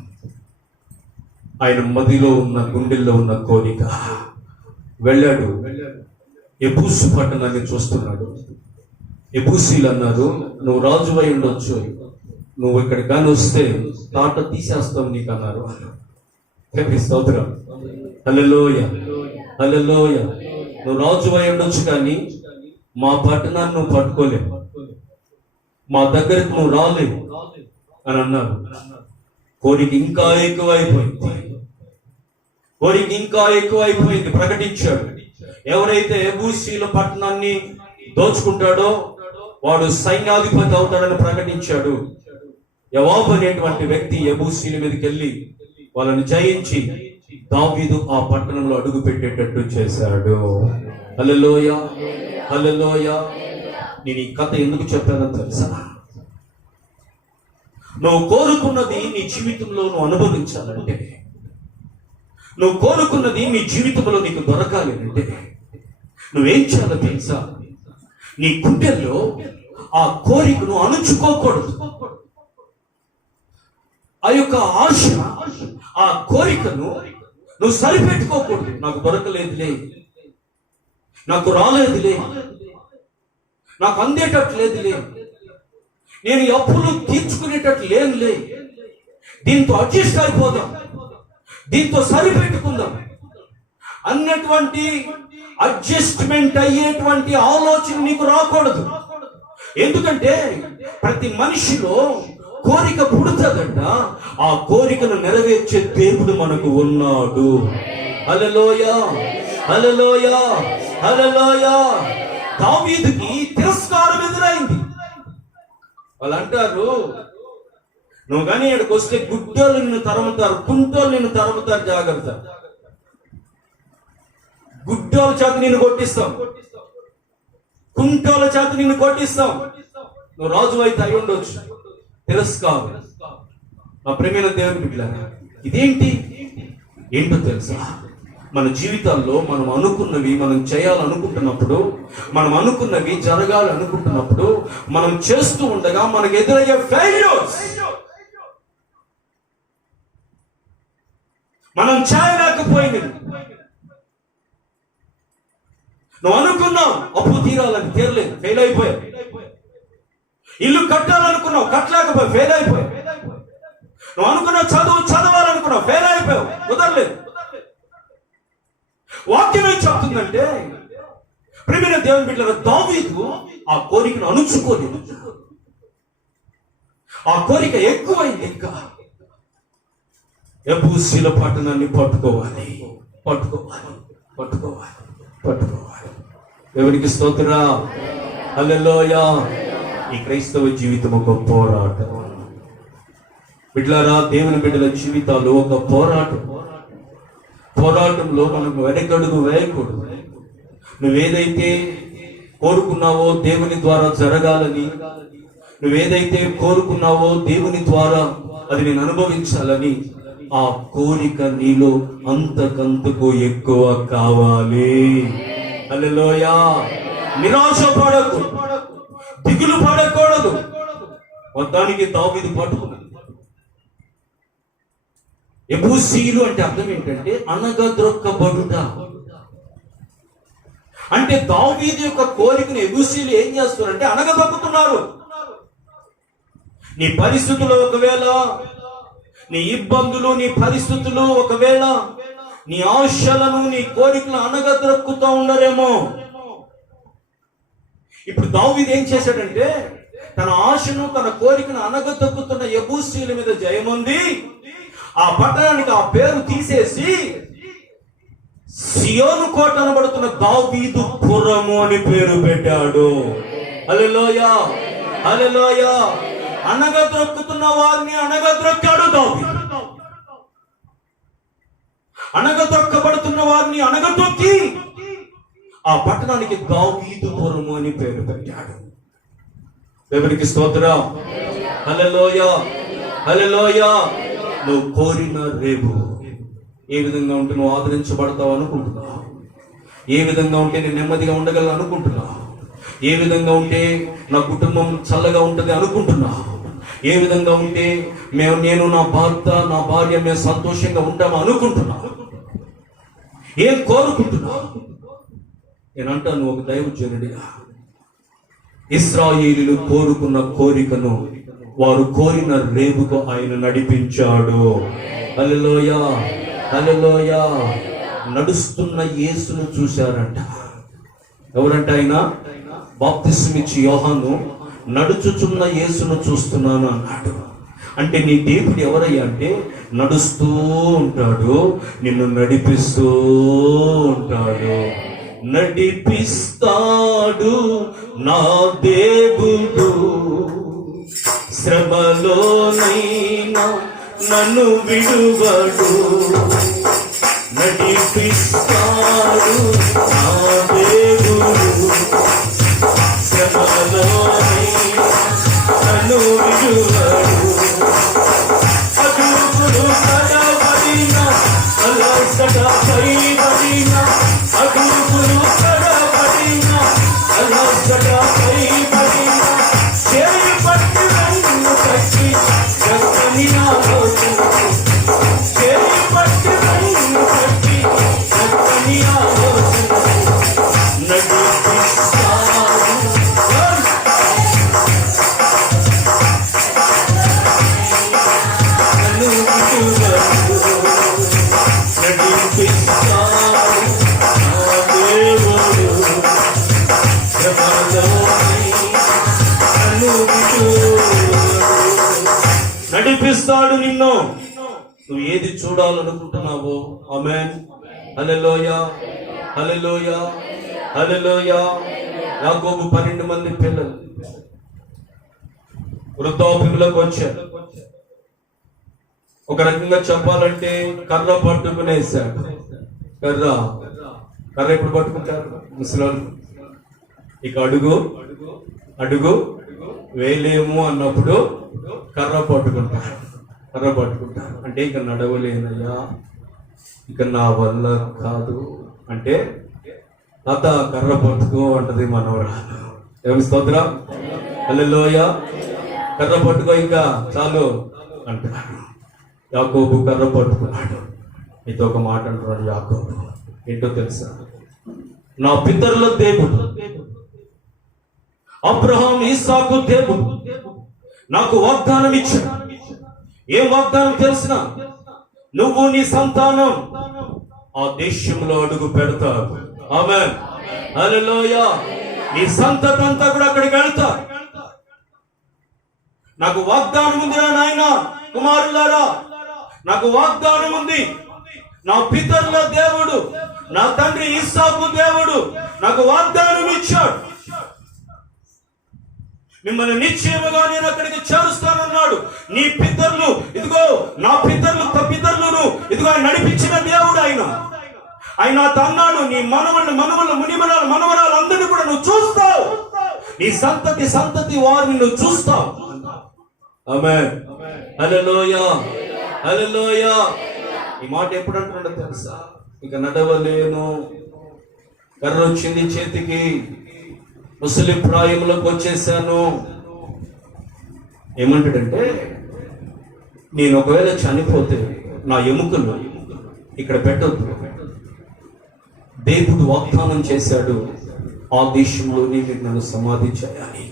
ఆయన మదిలో ఉన్న, గుండెల్లో ఉన్న కోరిక. వెళ్ళాడు, యెబూసు పట్టణాన్ని చూస్తున్నాడు. యెబూసీలు అన్నారు, నువ్వు రాజువై ఉండొచ్చు, నువ్వు ఇక్కడ కానీ వస్తే తాట తీసేస్తావు నీకు అన్నారు. స్తోత్రం. హల్లెలూయా. హల్లెలూయా. నువ్వు రాజువై ఉండొచ్చు కానీ మా పట్టణాన్ని నువ్వు పట్టుకోలేవు, మా దగ్గరికి నువ్వు రాలేవు అని అన్నారు. కోరిక ఇంకా ఎక్కువైపోయింది, కోరిక ఇంకా ఎక్కువైపోయింది. ప్రకటించాడు, ఎవరైతే యెబూసీల పట్టణాన్ని దోచుకుంటాడో వాడు సైన్యాధిపతి అవుతాడని ప్రకటించాడు. యోవాబు అనేటువంటి వ్యక్తి యెబూసీల మీదకి వెళ్ళి వాళ్ళని జయించి దావీదు ఆ పట్టణంలో అడుగు పెట్టేటట్టు చేశాడు. హల్లెలూయా. హల్లెలూయా. నేను ఈ కథ ఎందుకు చెప్పానో తెలుసా? నువ్వు కోరుకున్నది నీ జీవితంలో నువ్వు అనుభవించాలంటే, నువ్వు కోరుకున్నది నీ జీవితంలో నీకు దొరకాలి అంటే నువ్వేం చేయాలో తెలుసా? నీ గుండెల్లో ఆ కోరికను అణుచుకోకూడదు. ఆ యొక్క ఆశ, ఆ కోరికను నువ్వు సరిపెట్టుకోకూడదు. నాకు దొరకలేదులే, నాకు రాలేదులే, నాకు అందేటట్లేదులే, నేను అప్పులు తీర్చుకునేటట్లు లేనులే, దీంతో అడ్జస్ట్ అయిపోదాం, దీంతో సరిపెట్టుకుందాం అన్నటువంటి అడ్జస్ట్మెంట్ అయ్యేటువంటి ఆలోచన నీకు రాకూడదు. ఎందుకంటే ప్రతి మనిషిలో కోరిక పుడుతుందంట, ఆ కోరికను నెరవేర్చే దేవుడు మనకు ఉన్నాడు. హల్లెలూయా. హల్లెలూయా. హల్లెలూయా. దావీదుకి తిరస్కారం ఎదురైంది. వాళ్ళు అంటారు, నువ్వు కానీ ఇక్కడికి వస్తే గుడ్డోళ్ళు నిన్ను తరుముతారు, కుంటోళ్ళు నిన్ను తరుముతారు, జాగ్రత్త, గుడ్డోల చేత నిన్ను కొట్టిస్తాం, కుంటోల చేత నిన్ను కొట్టిస్తాం, నువ్వు రాజు అయితే అయి ఉండొచ్చు. తిరస్కారం. నా ప్రేమైన దేవుని బిడ్డలారా, ఇదేంటో తెలుసా? మన జీవితాల్లో మనం అనుకున్నవి మనం చేయాలనుకుంటున్నప్పుడు, మనం అనుకున్నవి జరగాలనుకుంటున్నప్పుడు, మనం చేస్తూ ఉండగా మనకు ఎదురయ్యే ఫెయిల్యూర్స్, మనం చేయలేకపోయింది. నువ్వు అనుకున్నావు అప్పు తీరాలని, తీరలేదు, ఫెయిల్ అయిపోయావు. ఇల్లు కట్టాలనుకున్నావు, కట్టలేకపోయావు, ఫెయిల్ అయిపోయావు. నువ్వు అనుకున్నావు చదవాలనుకున్నావు, ఫెయిల్ అయిపోయావు, కుదరలేదు. వాక్యం ఏం చెప్తుందంటే, ప్రియమైన దేవుని బిడ్డలారా, దావీదు ఆ కోరికను అణుచుకోలేదు. ఆ కోరిక ఎక్కువైంది. ఇంకా యెబూసీల పట్టణాన్ని పట్టుకోవాలి. దేవునికి స్తోత్రం, హల్లెలూయా. ఈ క్రైస్తవ జీవితం ఒక పోరాటం. బిడ్డలారా, దేవుని బిడ్డల జీవితాలు ఒక పోరాటంలో మనకు వెనకడుగు వేయకూడదు. నువ్వేదైతే కోరుకున్నావో దేవుని ద్వారా జరగాలని, నువ్వేదైతే కోరుకున్నావో దేవుని ద్వారా అది నేను అనుభవించాలని, ఆ కోరిక నీలో అంతకంతకు ఎక్కువ కావాలి. హల్లెలూయా. నిరాశ పడకు, దిగులు పడకూడదు. మొత్తానికి దావీదు పట్టుకున్నాడు. యెబూసీయులు అంటే అర్థం ఏంటంటే అనగద్రొక్కబడుట. అంటే దావీదు యొక్క కోరికను యెబూసీయులు ఏం చేస్తున్నారంటే అనగదొక్కుతున్నారు. నీ పరిస్థితులు ఒకవేళ, నీ ఇబ్బందులు, నీ పరిస్థితులు ఒకవేళ నీ ఆశలను, నీ కోరికలు అనగద్రొక్కుతూ ఉండరేమో. ఇప్పుడు దావీదు ఏం చేశాడంటే, తన ఆశను, తన కోరికను అనగదొక్కుతున్న యెబూసీయుల మీద జయముంది. ఆ పట్టణానికి ఆ పేరు తీసేసి సియోను కోట అనబడుతున్న దావీదు పురము అని పేరు పెట్టాడు. హల్లెలూయా, హల్లెలూయా. అనగద్రొక్కుతున్న వారిని అనగద్రొక్కాడు దావీదు. అనగదొక్కబడుతున్న వారిని అనగదొక్కి ఆ పట్టణానికి దావీదు పురము అని పేరు పెట్టాడు. దేవునికి స్తోత్రం, హల్లెలూయా, హల్లెలూయా. నువ్వు కోరిన రేపు ఏ విధంగా ఉంటే నువ్వు ఆదరించబడతావు అనుకుంటున్నావు, ఏ విధంగా ఉంటే నేను నెమ్మదిగా ఉండగలను అనుకుంటున్నావు, ఏ విధంగా ఉంటే నా కుటుంబం చల్లగా ఉంటుంది అనుకుంటున్నావు, ఏ విధంగా ఉంటే నేను నా భర్త నా భార్య మేము సంతోషంగా ఉంటాము అనుకుంటున్నావు, ఏం కోరుకుంటున్నావు? నేను అంటాను, ఒక దైవజనుడిగా ఇశ్రాయేలీయులు కోరుకున్న కోరికను వారు కోరిన రేవుకు ఆయన నడిపించాడు. హల్లెలూయా, హల్లెలూయా. నడుస్తున్న యేసును చూశారంట. ఎవరంట ఆయన? బాప్తిస్మిచ్చి యోహాను నడుచుచున్న యేసును చూస్తున్నాను అన్నాడు. అంటే నీ దేవుడు ఎవరయ్యా అంటే నడుస్తూ ఉంటాడు, నిన్ను నడిపిస్తూ ఉంటాడు. నడిపిస్తాడు నా దేవుడు, శ్రమలోనైనా నన్ను విడువడు. నడిపిస్తాడు నా దేవుడు, శ్రమలోనైనా నన్ను విడువడు. అడుగులు కడబడిన అలసట పైబడిన, అడుగులు కడబడిన అలసట పైబడిన, చేయి పట్టి వెన్ను తట్టి జగని ఆలోచన, చేయి పట్టి వెన్ను తట్టి జగని ఆలోచన. నడిపిస్తాడు నడిపిస్తాడు నిన్ను. నువ్వు ఏది చూడాలనుకుంటున్నావో. ఆమేన్, హల్లెలూయా, హల్లెలూయా, హల్లెలూయా. యాకోబు 12 మంది పిల్లలు వృద్ధాప్యంలోకి వచ్చారు. ఒక రకంగా చెప్పాలంటే కర్ర పట్టుకునేసాడు. కర్ర ఎప్పుడు పట్టుకుంటారు ముసలాళ్ళు? ఇక అడుగు వేలేము అన్నప్పుడు కర్ర పట్టుకుంటారు. అంటే ఇక నడవలేనయ్యా, ఇక నా వల్ల కాదు అంటే తాత కర్ర పట్టుకో అంటది మనవరాలు. ఏమి స్తోత్రం, హల్లెలూయా. కర్ర పట్టుకో ఇంకా చాలు అంటున్నాడు. యాకోబు కర్ర పట్టుకున్నాడు. మీతో ఒక మాట అంటున్నాడు యాకోబు, ఏంటో తెలుసా? నా పితరుల దేవుడు అబ్రహాం ఇస్సాకు దేవుడు నాకు వాగ్దానం ఇచ్చాడు. ఏం వాగ్దానం తెలిసిన? నువ్వు నీ సంతానం ఆ దేశంలో అడుగు పెడతావు. ఆమేన్, హల్లెలూయా. నీ సంతతి అంతా కూడా అక్కడికి వెళ్తా. నాకు వాగ్దానం ఉంది నాయన, కుమారులారా, నాకు వాగ్దానం ఉంది. నా పితరుల దేవుడు, నా తండ్రి ఇస్సాకు దేవుడు నాకు వాగ్దానం ఇచ్చాడు. మిమ్మల్ని నిశ్చయముగా నేను అక్కడికి చేరుస్తానన్నాడు. నీ పితరులు, ఇదిగో నా పితరులను ఇదిగో ఆయన నడిపించిన దేవుడు ఆయన. ఆయన అన్నాడు, నీ మనవలు మునిమనాలు అందరినీ కూడా నువ్వు చూస్తావు. నీ సంతతి వారిని నువ్వు చూస్తావు. ఆమేన్, హల్లెలూయా, హల్లెలూయా. ఈ మాట ఎప్పుడు అంటున్నాడో తెలుసా? ఇక నడవలేను, కర్ర వచ్చింది చేతికి, ముసలి ప్రాయంలోకి వచ్చేసాను. ఏమంటాడంటే, నేను ఒకవేళ చనిపోతే నా ఎముకలు ఇక్కడ పెట్టొద్దు. దేవుడు వాగ్దానం చేశాడు, ఆ దేశంలోనే మీరు నన్ను సమాధి చేయాలి.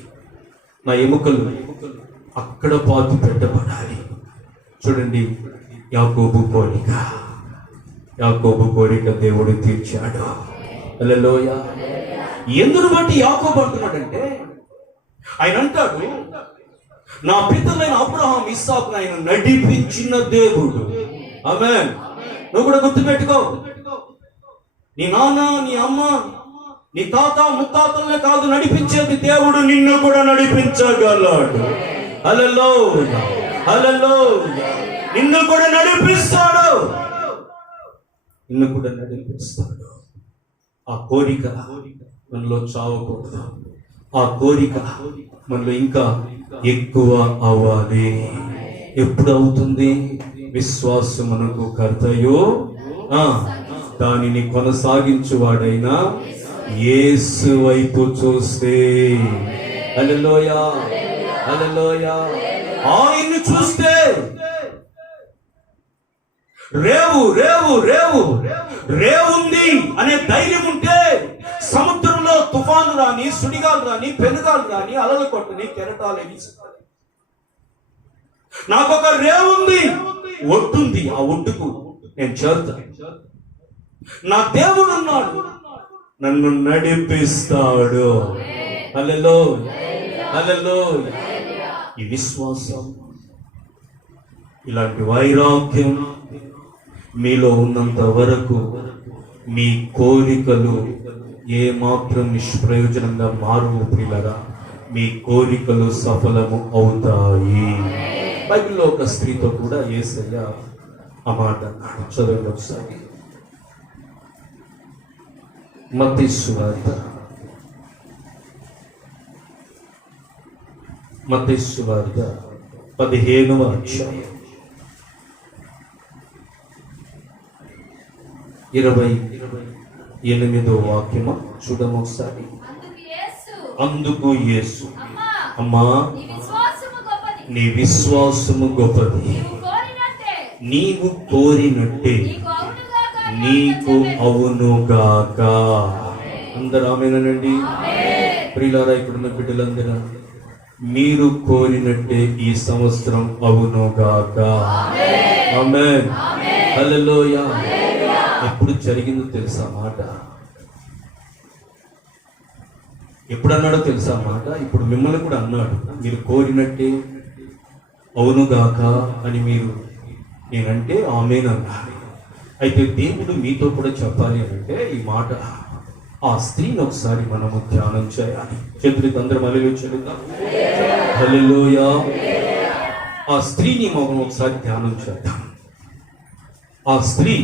నా ఎముకలు అక్కడ పాతి పెట్టబడాలి. చూడండి, యాకోబు కోరిక దేవుడు తీర్చాడు. హల్లెలూయా. ఎందును బట్టి యాకోబు అంటున్నాడంటే, ఆయన అంటాడు, నా పితరులైన అబ్రహాం ఇస్సాకు ఆయన నడిపించిన దేవుడు. ఆమేన్. నువ్వు కూడా గుర్తుపెట్టుకో, నీ నాన్న, నీ అమ్మ, నీ తాత ముత్తాతలనే కాదు నడిపించేది దేవుడు, నిన్ను కూడా నడిపించగలడు. హల్లెలూయా, హల్లెలూయా. నిన్ను కూడా నడిపిస్తాడు, నిన్ను కూడా నడిపిస్తాడు. ఆ కోరిక మనలో చావకూడదు. ఆ కోరిక మనలో ఇంకా ఎక్కువ అవ్వాలి. ఎప్పుడు అవుతుంది? విశ్వాసమునకు కర్తయో దానిని కొనసాగించువాడైనా యేసు వైపు చూస్తే. హల్లెలూయా, హల్లెలూయా. ఆయన్ని చూస్తే రేవుంది అనే ధైర్యం ఉంటే సముద్రంలో తుఫాను రాని, సుడిగాలు రాని, పెనుగాలు రాని, అలలు కొట్టని, కెరటాలు ఎగిస్తాయి. నాకొక రేవుంది, ఒడ్డుంది, ఆ ఒడ్డుకు నేను చేరుతాను. నా దేవుడు ఉన్నాడు, నన్ను నడిపిస్తాడు. హల్లెలూయా, హల్లెలూయా. ఈ విశ్వాసం, ఇలాంటి వైరాగ్యం మీలో ఉన్నంత వరకు మీ కోరికలు ఏ మాత్రం నిష్ప్రయోజనంగా మారువు ప్రియులారా. మీ కోరికలు సఫలము అవుతాయి. బైబిల్లో ఒక స్త్రీతో కూడా యేసయ్య ఆ మాట అన్నాడు. చదవండి ఒకసారి. మత్తయి సువార్త 15వ అధ్యాయం 28వ వాక్యము చూడము ఒకసారి. అందుకు యేసు, అమ్మా నీ విశ్వాసము గొప్పది, నీవు కోరినట్టే నీకు అవునుగాక. అందరూ ఆమేనండి. ప్రియులారా, ఇక్కడున్న బిడ్డలందరూ మీరు కోరినట్టే ఈ సంవత్సరం అవునుగాక. ఆమేన్, హల్లెలూయా. ఎప్పుడు జరిగిందో తెలుసా మాట? ఎప్పుడు అన్నాడో తెలుసా మాట? ఇప్పుడు మిమ్మల్ని కూడా అన్నాడు, మీరు కోరినట్టే అవునుగాక అని మీరు నేనంటే ఆమేన్ అన్నాడు. అయితే దేవుడు మీతో కూడా చెప్పాలి అంటే ఈ మాట, ఆ స్త్రీని ఒకసారి మనము ధ్యానం చేయాలి. చేతులకి అందరం హల్లెలూయా చెల్లిద్దాం. హల్లెలూయా. ఆ స్త్రీని మనం ఒకసారి ధ్యానం చేద్దాం. ఆ స్త్రీ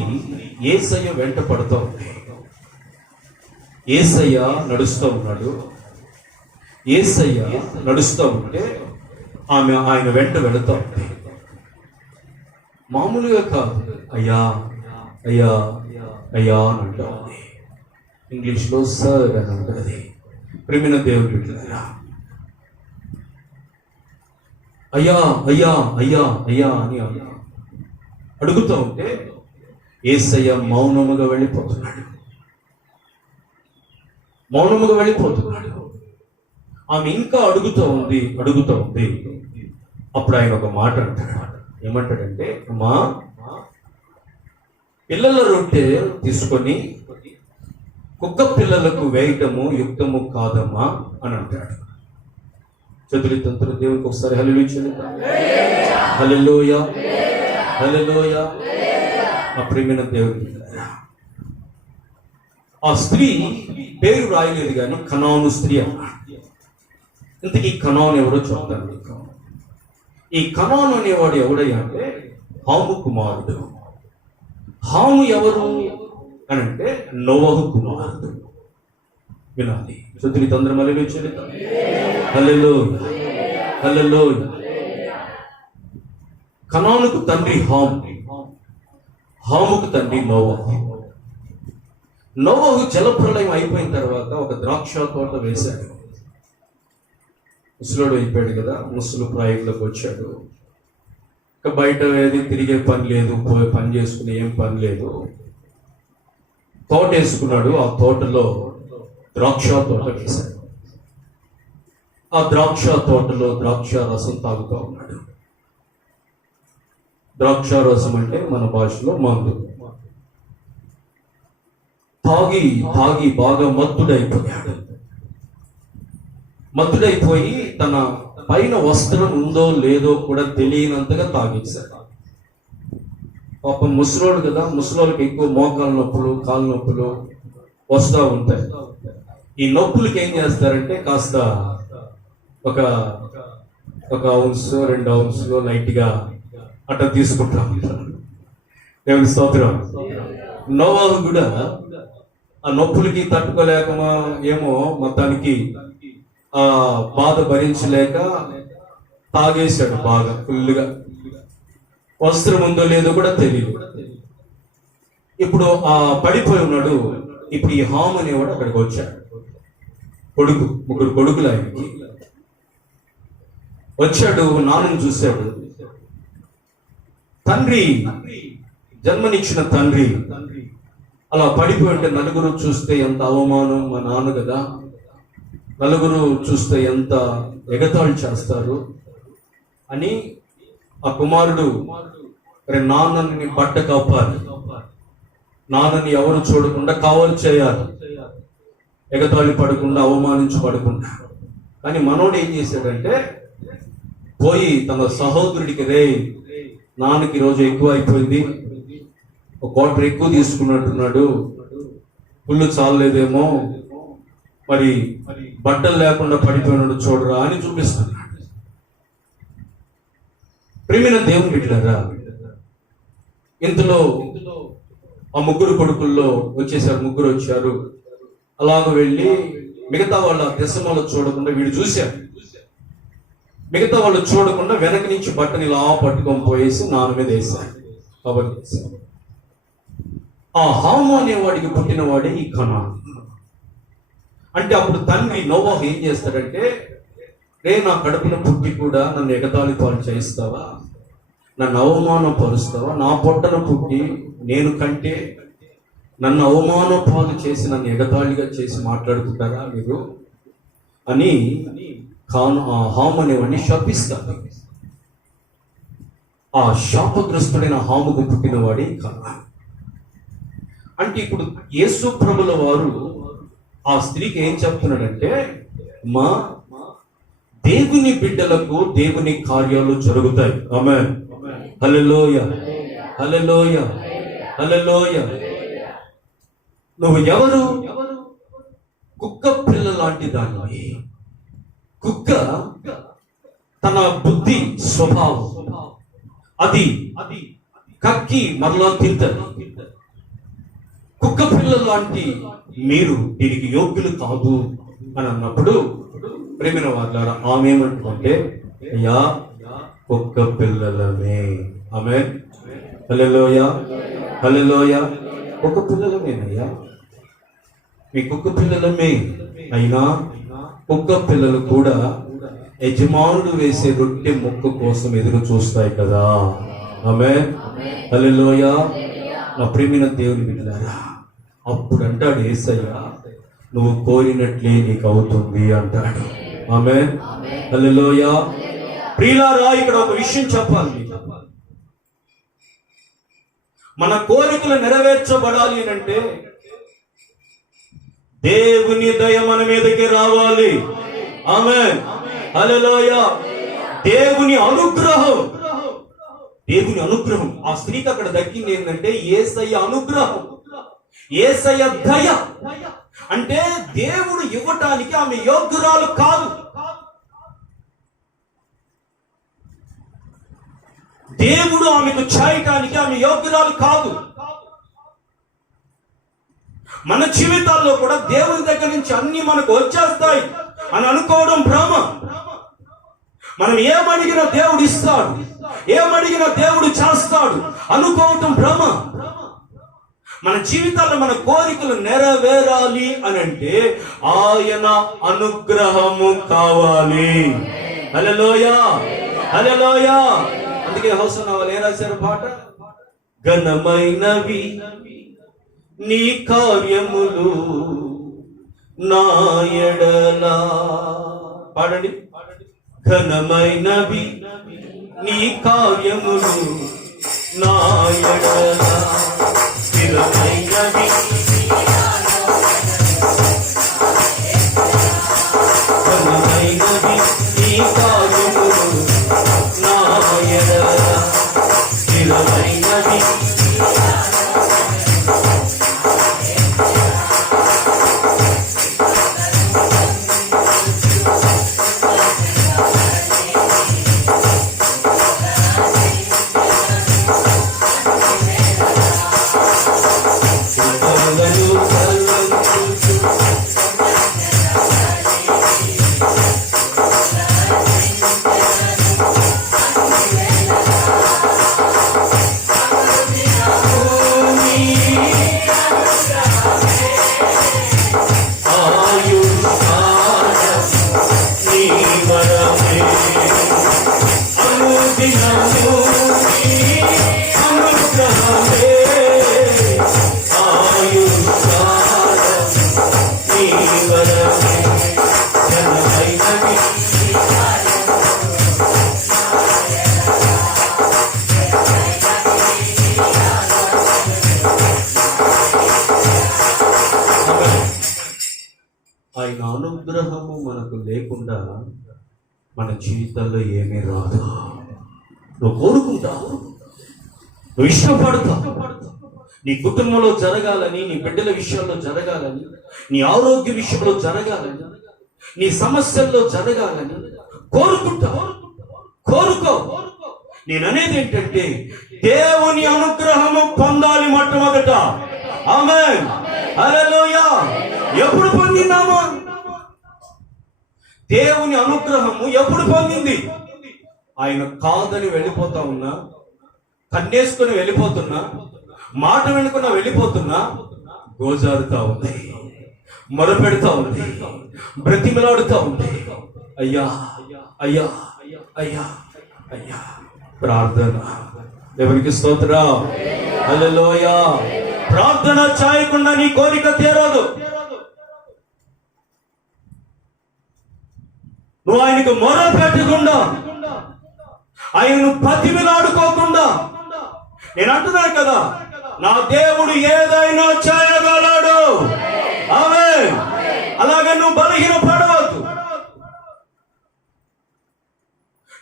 యేసయ్య వెంట పడుతూ ఉంది. యేసయ్య నడుస్తూ ఉన్నాడు. యేసయ్య నడుస్తూ ఉంటే ఆమె ఆయన వెంట వెళుతూ ఉంది. మామూలుగా కాదు, అయ్యా అయ్యా అయ్యా అని అంటా ఉంది. ఇంగ్లీష్లో సర్ అని ఉంటుంది. ప్రేమైన దేవుడు బిడ్డలారా, అయ్యా అయ్యా అయ్యా అయ్యా అని అడుగుతూ ఉంటే యేసయ్య మౌనముగా వెళ్ళిపోతున్నాడు. మౌనముగా వెళ్ళిపోతున్నాడు. ఆమె ఇంకా అడుగుతూ ఉంది. అప్పుడు ఆయన ఒక మాట అంటాడు. ఏమంటాడంటే, అమ్మా, పిల్లల రొట్టె తీసుకొని కుక్క పిల్లలకు వేయటము యుక్తము కాదమ్మా అని అంటాడు. చదువు తంతులు దేవునికి ఒకసారి హల్లెలూయా చెల్లిద్దాం. హల్లెలూయా హల్లెలూయా. ఆ ప్రియమైన దేవుని ఆ స్త్రీ పేరు రాయలేదు కానీ కనాను స్త్రీ అన్నాడు. ఇంతకీ కనాను ఎవరో చెప్తాను మీకు. ఈ కనాను అనేవాడు ఎవడయ్యా అంటే హాము కుమారుడు. హాము ఎవరు అని అంటే నోవహు కుమారుడు. వినాలి. చదువు తొందర హల్లెలూయా చెల్లిద్దాం. హల్లెలూయా హల్లెలూయా. కనానుకు తండ్రి హాము, హాముకు తండ్రి నోవహు. నోవహు జలప్రలయం అయిపోయిన తర్వాత ఒక ద్రాక్ష తోట వేశాడు. ముసలోడు అయిపోయాడు కదా, ముసలు ప్రాయంలోకి వచ్చాడు. ఇక బయట ఏది తిరిగే పని లేదు, పోయి పని చేసుకునే ఏం పని లేదు. తోట వేసుకున్నాడు. ఆ తోటలో ద్రాక్ష తోట వేశాడు. ఆ ద్రాక్ష తోటలో ద్రాక్ష రసం తాగుతూ ఉన్నాడు. ద్రాక్ష రసం అంటే మన భాషలో మందు. తాగి తాగి బాగా మత్తుడైపోయాడు. మత్తుడైపోయి తన పైన వస్త్రం ఉందో లేదో కూడా తెలియనంతగా తాగేశాడు. పాపం ముసలోడు కదా, ముసలోళ్ళకి ఎక్కువ మోకాలు నొప్పులు, కాలు నొప్పులు వస్తూ ఉంటాయి. ఈ నొప్పులకి ఏం చేస్తారంటే కాస్త ఒక ఔన్స్ 2 ఔన్స్లో లైట్గా అట్లా తీసుకుంటా ఉంటారు. దేవుని స్తోత్రం. నోవహు కూడా ఆ నొప్పులకి తట్టుకోలేక ఏమో మొత్తానికి ఆ బాధ భరించలేక తాగేశాడు బాగా ఫుల్గా. వస్త్రం ఉందో లేదో కూడా తెలియదు. ఇప్పుడు ఆ పడిపోయి ఉన్నాడు. ఇప్పుడు ఈ హామ్ అనేవాడు అక్కడికి వచ్చాడు. కొడుకు, 3 కొడుకులు ఆయనకి. వచ్చాడు, నాన్నను చూశాడు. తండ్రి, జన్మనిచ్చిన తండ్రి అలా పడిపోయి ఉంటే నలుగురు చూస్తే ఎంత అవమానం. మా నాన్న కదా, నలుగురు చూస్తే ఎంత ఎగతాళి చేస్తారు అని ఆ కుమారుడు నాన్నని బట్ట కాపాలి, నాన్నని ఎవరు చూడకుండా కావాలి చేయాలి, ఎగతాళి పడకుండా అవమానించబడకుండా. కానీ మనోడు ఏం చేశాడంటే పోయి తన సహోదరుడికి, రే నాన్నకి రోజు ఎక్కువ అయిపోయింది, ఒక క్వార్టర్ ఎక్కువ తీసుకున్నట్టున్నాడు, పుల్లు చాలలేదేమో, మరి బట్టలు లేకుండా పడిపోయినాడు చూడరా అని చూపిస్తున్నాడు. ప్రియమైన దేవుని బిడ్డలారా, ఇంతలో ఆ 3 కొడుకుల్లో వచ్చేసారు. 3 వచ్చారు. అలాగ వెళ్ళి మిగతా వాళ్ళ దశమలో చూడకుండా వీడు చూశాడు. మిగతా వాళ్ళు చూడకుండా వెనక నుంచి బట్టని ఇలా పట్టుకొని పోయేసి నాన్న మీద వేశాడు. కాబట్టి ఆ హాము అనేవాడికి పుట్టినవాడే ఈ కనాను. అంటే అప్పుడు తండ్రి నోవహు ఏం చేస్తాడంటే, రే నా కడుపున పుట్టి కూడా నన్ను ఎగతాళి పాలు చేయిస్తావా, నన్ను అవమానపరుస్తావా, నా పొట్టన పుట్టి నేను కంటే నన్ను అవమాన పాలు చేసి నన్ను ఎగతాళిగా చేసి మాట్లాడుకుంటారా మీరు అని హాము అనేవాడిని శపిస్తాడు. ఆ శాపగ్రస్తుడైన హాముకు పుట్టినవాడే కనాను. అంటే ఇప్పుడు యేసు ప్రభుల వారు ఆ స్త్రీకి ఏం చెప్తున్నాడంటే, మా దేవుని బిడ్డలకు దేవుని కార్యాలు జరుగుతాయి. ఆమేన్. హల్లెలూయా హల్లెలూయా హల్లెలూయా. నువ్వు ఎవరు? కుక్క పిల్ల లాంటి దానివి. కుక్క తన బుద్ధి స్వభావం అది కక్కి మరలా తింటది. కుక్క పిల్ల లాంటి మీరు దీనికి యోగ్యులు కాదు అని అన్నప్పుడు ప్రేమిన వాళ్ళారా ఆమెమంటుంటే, అయ్యా కుక్క పిల్లలమే. ఆమె హల్లెలూయా, హల్లెలూయా. కుక్క పిల్లలమేనయ్యా, మీ కుక్క పిల్లలమే అయినా కుక్క పిల్లలు కూడా యజమానుడు వేసే రొట్టె ముక్క కోసం ఎదురు చూస్తాయి కదా. ఆమేన్, హల్లెలూయా. నా ప్రియమైన దేవుని బిడ్డలారా, అప్పుడు అంటాడు యేసయ్య, నువ్వు కోరినట్లే నీకు అవుతుంది అంటాడు. ఆమేన్, హల్లెలూయా. ప్రియులారా, ఇక్కడ ఒక విషయం చెప్పాలి మీకు. మన కోరికలు నెరవేర్చబడాలి అంటే దేవుని దయ మన మీదకి రావాలి. ఆమేన్, హల్లెలూయా. దేవుని అనుగ్రహం, దేవుని అనుగ్రహం ఆ స్త్రీకి అక్కడ దక్కింది ఏంటంటే యేసయ్య అనుగ్రహం, యేసయ్య దయ. అంటే దేవుడు ఇవ్వటానికి ఆమె యోగ్యురాలు కాదు, దేవుడు ఆమెకు చేయటానికి ఆమె యోగ్యురాలు కాదు. మన జీవితాల్లో కూడా దేవుని దగ్గర నుంచి అన్ని మనకు వచ్చేస్తాయి అని అనుకోవడం భ్రమ. మనం ఏమడిగినా దేవుడు ఇస్తాడు, ఏమడిగినా దేవుడు చేస్తాడు అనుకోవటం భ్రమ. మన జీవితాల్లో మన కోరికలు నెరవేరాలి అని అంటే ఆయన అనుగ్రహము కావాలి. హల్లెలూయా, హల్లెలూయా. అందుకే హోసన్న వాళ్ళు ఏం రాశారు పాట? ఘనమైనవి నీ కార్యములు నా ఎడల. పాడండి. ఘనమైనవి నీ కార్యములు నా ఎడల, స్థిరమైనవి ఘనమైనవి నీ కార్యములు నా ఎడల, స్థిరమైనవి ఆయన అనుగ్రహము మనకు లేకుండా మన జీవితంలో ఏమీ రాదు. నువ్వు కోరుకుంటావు, నువ్వు ఇష్టపడతావు, నీ కుటుంబంలో జరగాలని, నీ బిడ్డల విషయంలో జరగాలని, నీ ఆరోగ్య విషయంలో జరగాలని, నీ సమస్యల్లో జరగాలని కోరుకుంటావు. కోరుకో. నేను అనేది ఏంటంటే దేవుని అనుగ్రహము పొందాలి మొట్టమొదట. ఆమేన్, హల్లెలూయా. ఎప్పుడు పొందినాము దేవుని అనుగ్రహము? ఎప్పుడు పొందింది? ఆయన కాదని వెళ్ళిపోతా ఉన్నా, కన్నేసుకుని వెళ్ళిపోతున్నా, మాట వెనుకున్నా వెళ్ళిపోతున్నా, గోజారుతా ఉంది, మొరపెడతా ఉంది, బ్రతిమలాడుతా ఉంది, అయ్యా అయ్యా అయ్యా అయ్యా. ప్రార్థన. ఎవరికి స్తోత్రం, హల్లెలూయా. ప్రార్థన చేయకుండా నీ కోరిక తీరదు. నువ్వు ఆయనకు మొర పెట్టకుండా, ఆయనను బతిమిలాడుకోకుండా, నేను అంటున్నాను కదా, నా దేవుడు ఏదైనా చేయగలడు. ఆమేన్. అలాగే నువ్వు బలహీన పడవద్దు,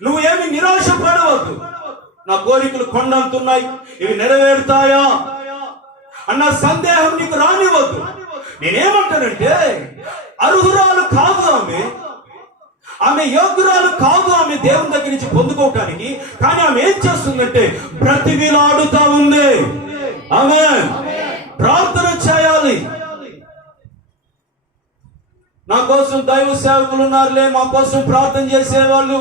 నువ్వు ఏమి నిరాశ పడవద్దు. నా కోరికలు కొండంతున్నాయి, ఇవి నెరవేరుతాయా అన్న సందేహం నీకు రానివ్వద్దు. నేనేమంటానంటే అర్హురాలు కాదు ఆమె, ఆమె యోగ్యురాలు కాదు ఆమె దేవుని దగ్గర నుంచి పొందుకోవటానికి. కానీ ఆమె ఏం చేస్తుందంటే బ్రతిమిలాడుతా ఉంది. ఆమె ప్రార్థన చేయాలి. నా కోసం దైవ సేవకులు ఉన్నారులే, మా కోసం ప్రార్థన చేసేవాళ్ళు,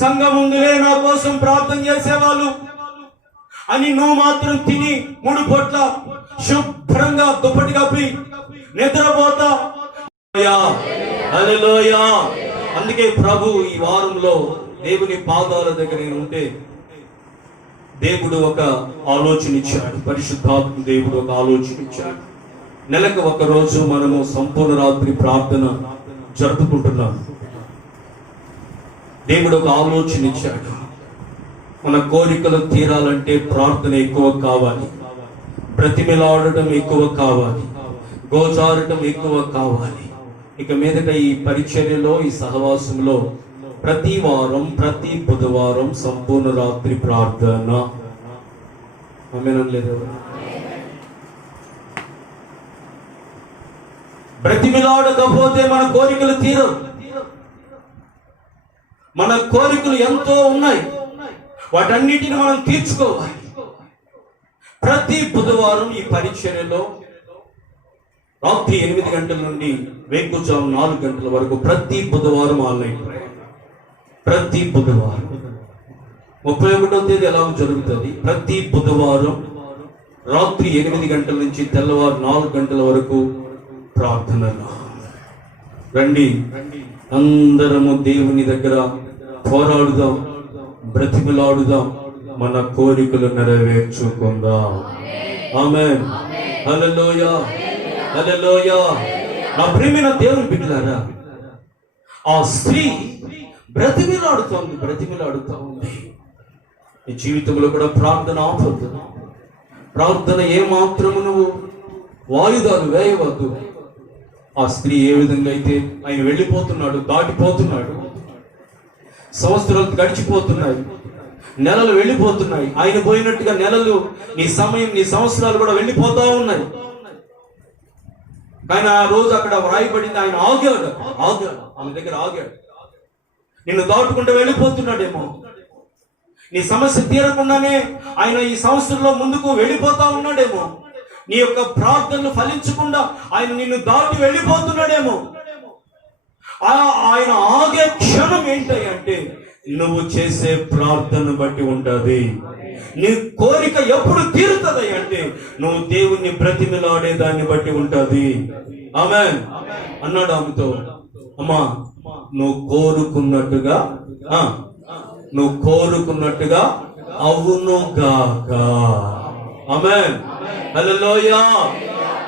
సంఘం ఉందిలే, నా కోసం ప్రార్థన చేసేవాళ్ళు, అని నువ్వు మాత్రం తిని 3 పూట్ల శుభ్రంగా దుప్పటి కప్పి నిద్రపోతా. హల్లెలూయా. అందుకే ప్రభు ఈ వారంలో దేవుని పాదాల దగ్గర నేను ఉంటే దేవుడు ఒక ఆలోచన ఇచ్చాడు, పరిశుద్ధాత్మ దేవుడు ఒక ఆలోచన ఇచ్చాడు. నెలకు ఒక రోజు మనము సంపూర్ణ రాత్రి ప్రార్థన జరుపుకుంటున్నాం. దేవుడు ఒక ఆలోచన ఇచ్చాడు. మన కోరికలు తీరాలంటే ప్రార్థన ఎక్కువ కావాలి, బ్రతిమిలాడటం ఎక్కువ కావాలి, గోచారటం ఎక్కువ కావాలి. ఇక మీదట ఈ పరిచర్యలో, ఈ సహవాసంలో ప్రతి వారం, ప్రతి బుధవారం సంపూర్ణ రాత్రి ప్రార్థన. ఆమేనంలేదు. బ్రతిమిలాడకపోతే మన కోరికలు తీరవు. మన కోరికలు ఎంతో ఉన్నాయి, వాటన్నిటిని మనం తీర్చుకోవాలి. ప్రతి బుధవారం ఈ పరిచర్యలో రాత్రి 8 గంటల నుండి వేకుజాము 4 గంటల వరకు ప్రతి బుధవారం ఆన్లైన్ ప్రేయర్. ప్రతి బుధవారం 31వ తేదీ ఎలా జరుగుతుంది. ప్రతి బుధవారం రాత్రి 8 గంటల నుంచి తెల్లవారు 4 గంటల వరకు ప్రార్థనలు. రండి, అందరము దేవుని దగ్గర పోరాడుదాం, బ్రతిమలాడుదాం, మన కోరికలు నెరవేర్చుకుందాం. ఆమేన్. హల్లెలూయా, హల్లెలూయా. నా ప్రియమైన దేవుని బిడ్డలారా, ఆ స్త్రీ బ్రతిమలాడుతూ ఉంది. ఈ జీవితంలో కూడా ప్రార్థన ఆపొద్దు. ప్రార్థన ఏమాత్రము నువ్వు వాయిదాలు వేయవద్దు. ఆ స్త్రీ ఏ విధంగా అయితే ఆయన వెళ్ళిపోతున్నాడు, దాటిపోతున్నాడు, సంవత్సరాలు గడిచిపోతున్నాయి, నెలలు వెళ్ళిపోతున్నాయి. ఆయన పోయినట్టుగా నెలలు, నీ సమయం, నీ సంవత్సరాలు కూడా వెళ్ళిపోతా ఉన్నాయి. కానీ ఆ రోజు అక్కడ వ్రాయబడింది, ఆయన ఆగాడు. ఆమె దగ్గర ఆగాడు. నిన్ను దాటుకుంటూ వెళ్ళిపోతున్నాడేమో, నీ సమస్య తీరకుండానే ఆయన ఈ సంవత్సరంలో ముందుకు వెళ్ళిపోతా ఉన్నాడేమో, నీ యొక్క ప్రార్థనలు ఫలించకుండా ఆయన నిన్ను దాటి వెళ్ళిపోతున్నాడేమో. ఆయన ఆగే క్షణం ఏంటంటే నువ్వు చేసే ప్రార్థన బట్టి ఉంటది. నీ కోరిక ఎప్పుడు తీరుతుంది అంటే నువ్వు దేవుణ్ణి బ్రతిమిలాడే దాన్ని బట్టి ఉంటది. ఆమేన్ అన్నాడు ఆమెతో. అమ్మా, నువ్వు కోరుకున్నట్టుగా అవును గాక. ఆమేన్. హల్లెలూయా.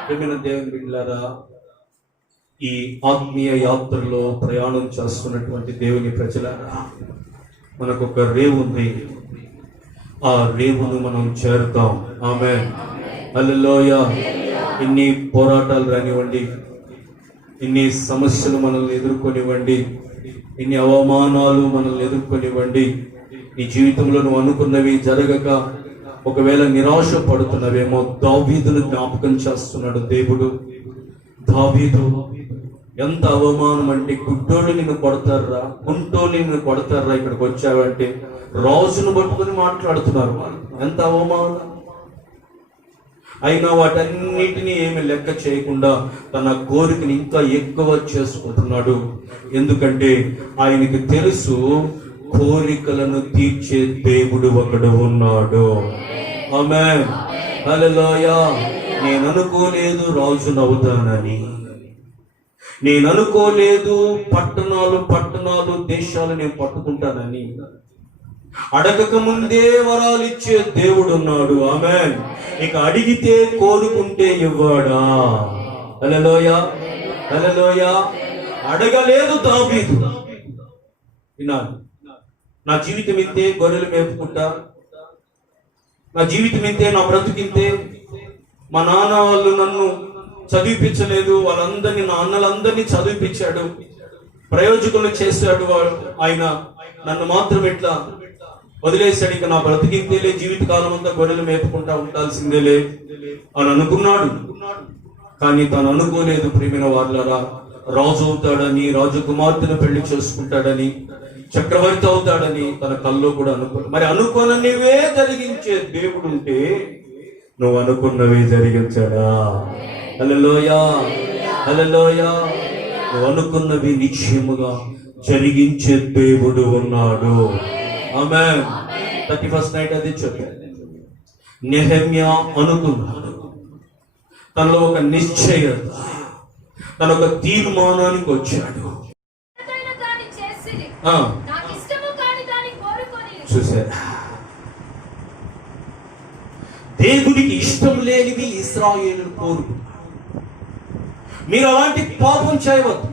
ప్రియమైన దేవుని బిడ్డలారా, ఈ ఆత్మీయ యాత్రలో ప్రయాణం చేస్తున్నటువంటి దేవుని ప్రజలారా, మనకు ఒక రేవు ఉంది. ఆ రేవును మనం చేరుతాం. ఆమేన్. హల్లెలూయా. ఇన్ని పోరాటాలు రానివ్వండి, ఇన్ని సమస్యలు మనల్ని ఎదుర్కొనివ్వండి, ఇన్ని అవమానాలు మనల్ని ఎదుర్కొనివ్వండి, నీ జీవితంలో నువ్వు అనుకున్నవి జరగక ఒకవేళ నిరాశ పడుతున్నవేమో, దావీదును జ్ఞాపకం చేస్తున్నాడు దేవుడు. దావీదు ఎంత అవమానం అంటే, గుడ్డోళ్ళు నిన్ను కొడతారా, కుంటోళ్ళు నిన్ను కొడతారా, ఇక్కడికి వచ్చావంటే రాజును పట్టుకుని మాట్లాడుతున్నారు. ఎంత అవమానం. అయినా వాటన్నిటినీ ఏమి లెక్క చేయకుండా తన కోరికని ఇంకా ఎక్కువ చేసుకుంటున్నాడు. ఎందుకంటే ఆయనకి తెలుసు, కోరికలను తీర్చే దేవుడు ఒకడు ఉన్నాడు. ఆమేన్. హల్లెలూయా. నేను అనుకోలేదు రాజునవుతానని, నేను అనుకోలేదు పట్టణాలు దేశాలు నేను పట్టుకుంటానని. అడగక ముందే వరాలు ఇచ్చే దేవుడు ఉన్నాడు. ఆమేన్. ఇక అడిగితే కోరుకుంటే ఇవ్వడా. హల్లెలూయా, హల్లెలూయా. అడగలేదు దావీదు. వినాలి, నా జీవితం ఇంతే, గొర్రెలు మేపుకుంటా, నా జీవితం ఇంతే, నా బ్రతుకింతే, మా నాన్న వాళ్ళు నన్ను చదివిపించలేదు, వాళ్ళందరినీ, నా అన్నలందరినీ చదివిపించాడు, ప్రయోజకులు చేశాడు ఆయన, నన్ను మాత్రం ఎట్లా వదిలేశాడు, ఇక నా బ్రతికింతేలే, జీవితకాలం అంతా గొర్రెలు మేపుకుంటా ఉండాల్సిందేలే అని అనుకున్నాడు. కానీ తను అనుకోలేదు ప్రియమైన వాళ్ళరా, రాజు అవుతాడని, రాజకుమార్తెను పెళ్లి చేసుకుంటాడని, చక్రవర్తి అవుతాడని తన కల్లో కూడా అనుకోలేదు. మరి అనుకోననివే జరిగించే దేవుడు ఉంటే నువ్వు అనుకున్నవే జరిగించాడా? హల్లెలూయా, హల్లెలూయా. నువ్వు అనుకున్నవి నిశ్చయముగా జరిగించే దేవుడు ఉన్నాడు. ఆమేన్. 31st నైట్ అది చెప్పాడు. నెహెమ్యా అనుకున్నాడు. తనలో ఒక నిశ్చయత, తన ఒక తీర్మానానికి వచ్చాడు. చూసారా, దేవునికి ఇష్టం లేనివి ఇశ్రాయేలు కోరుకున్నారు. మీరు అలాంటి పాపం చేయవద్దు.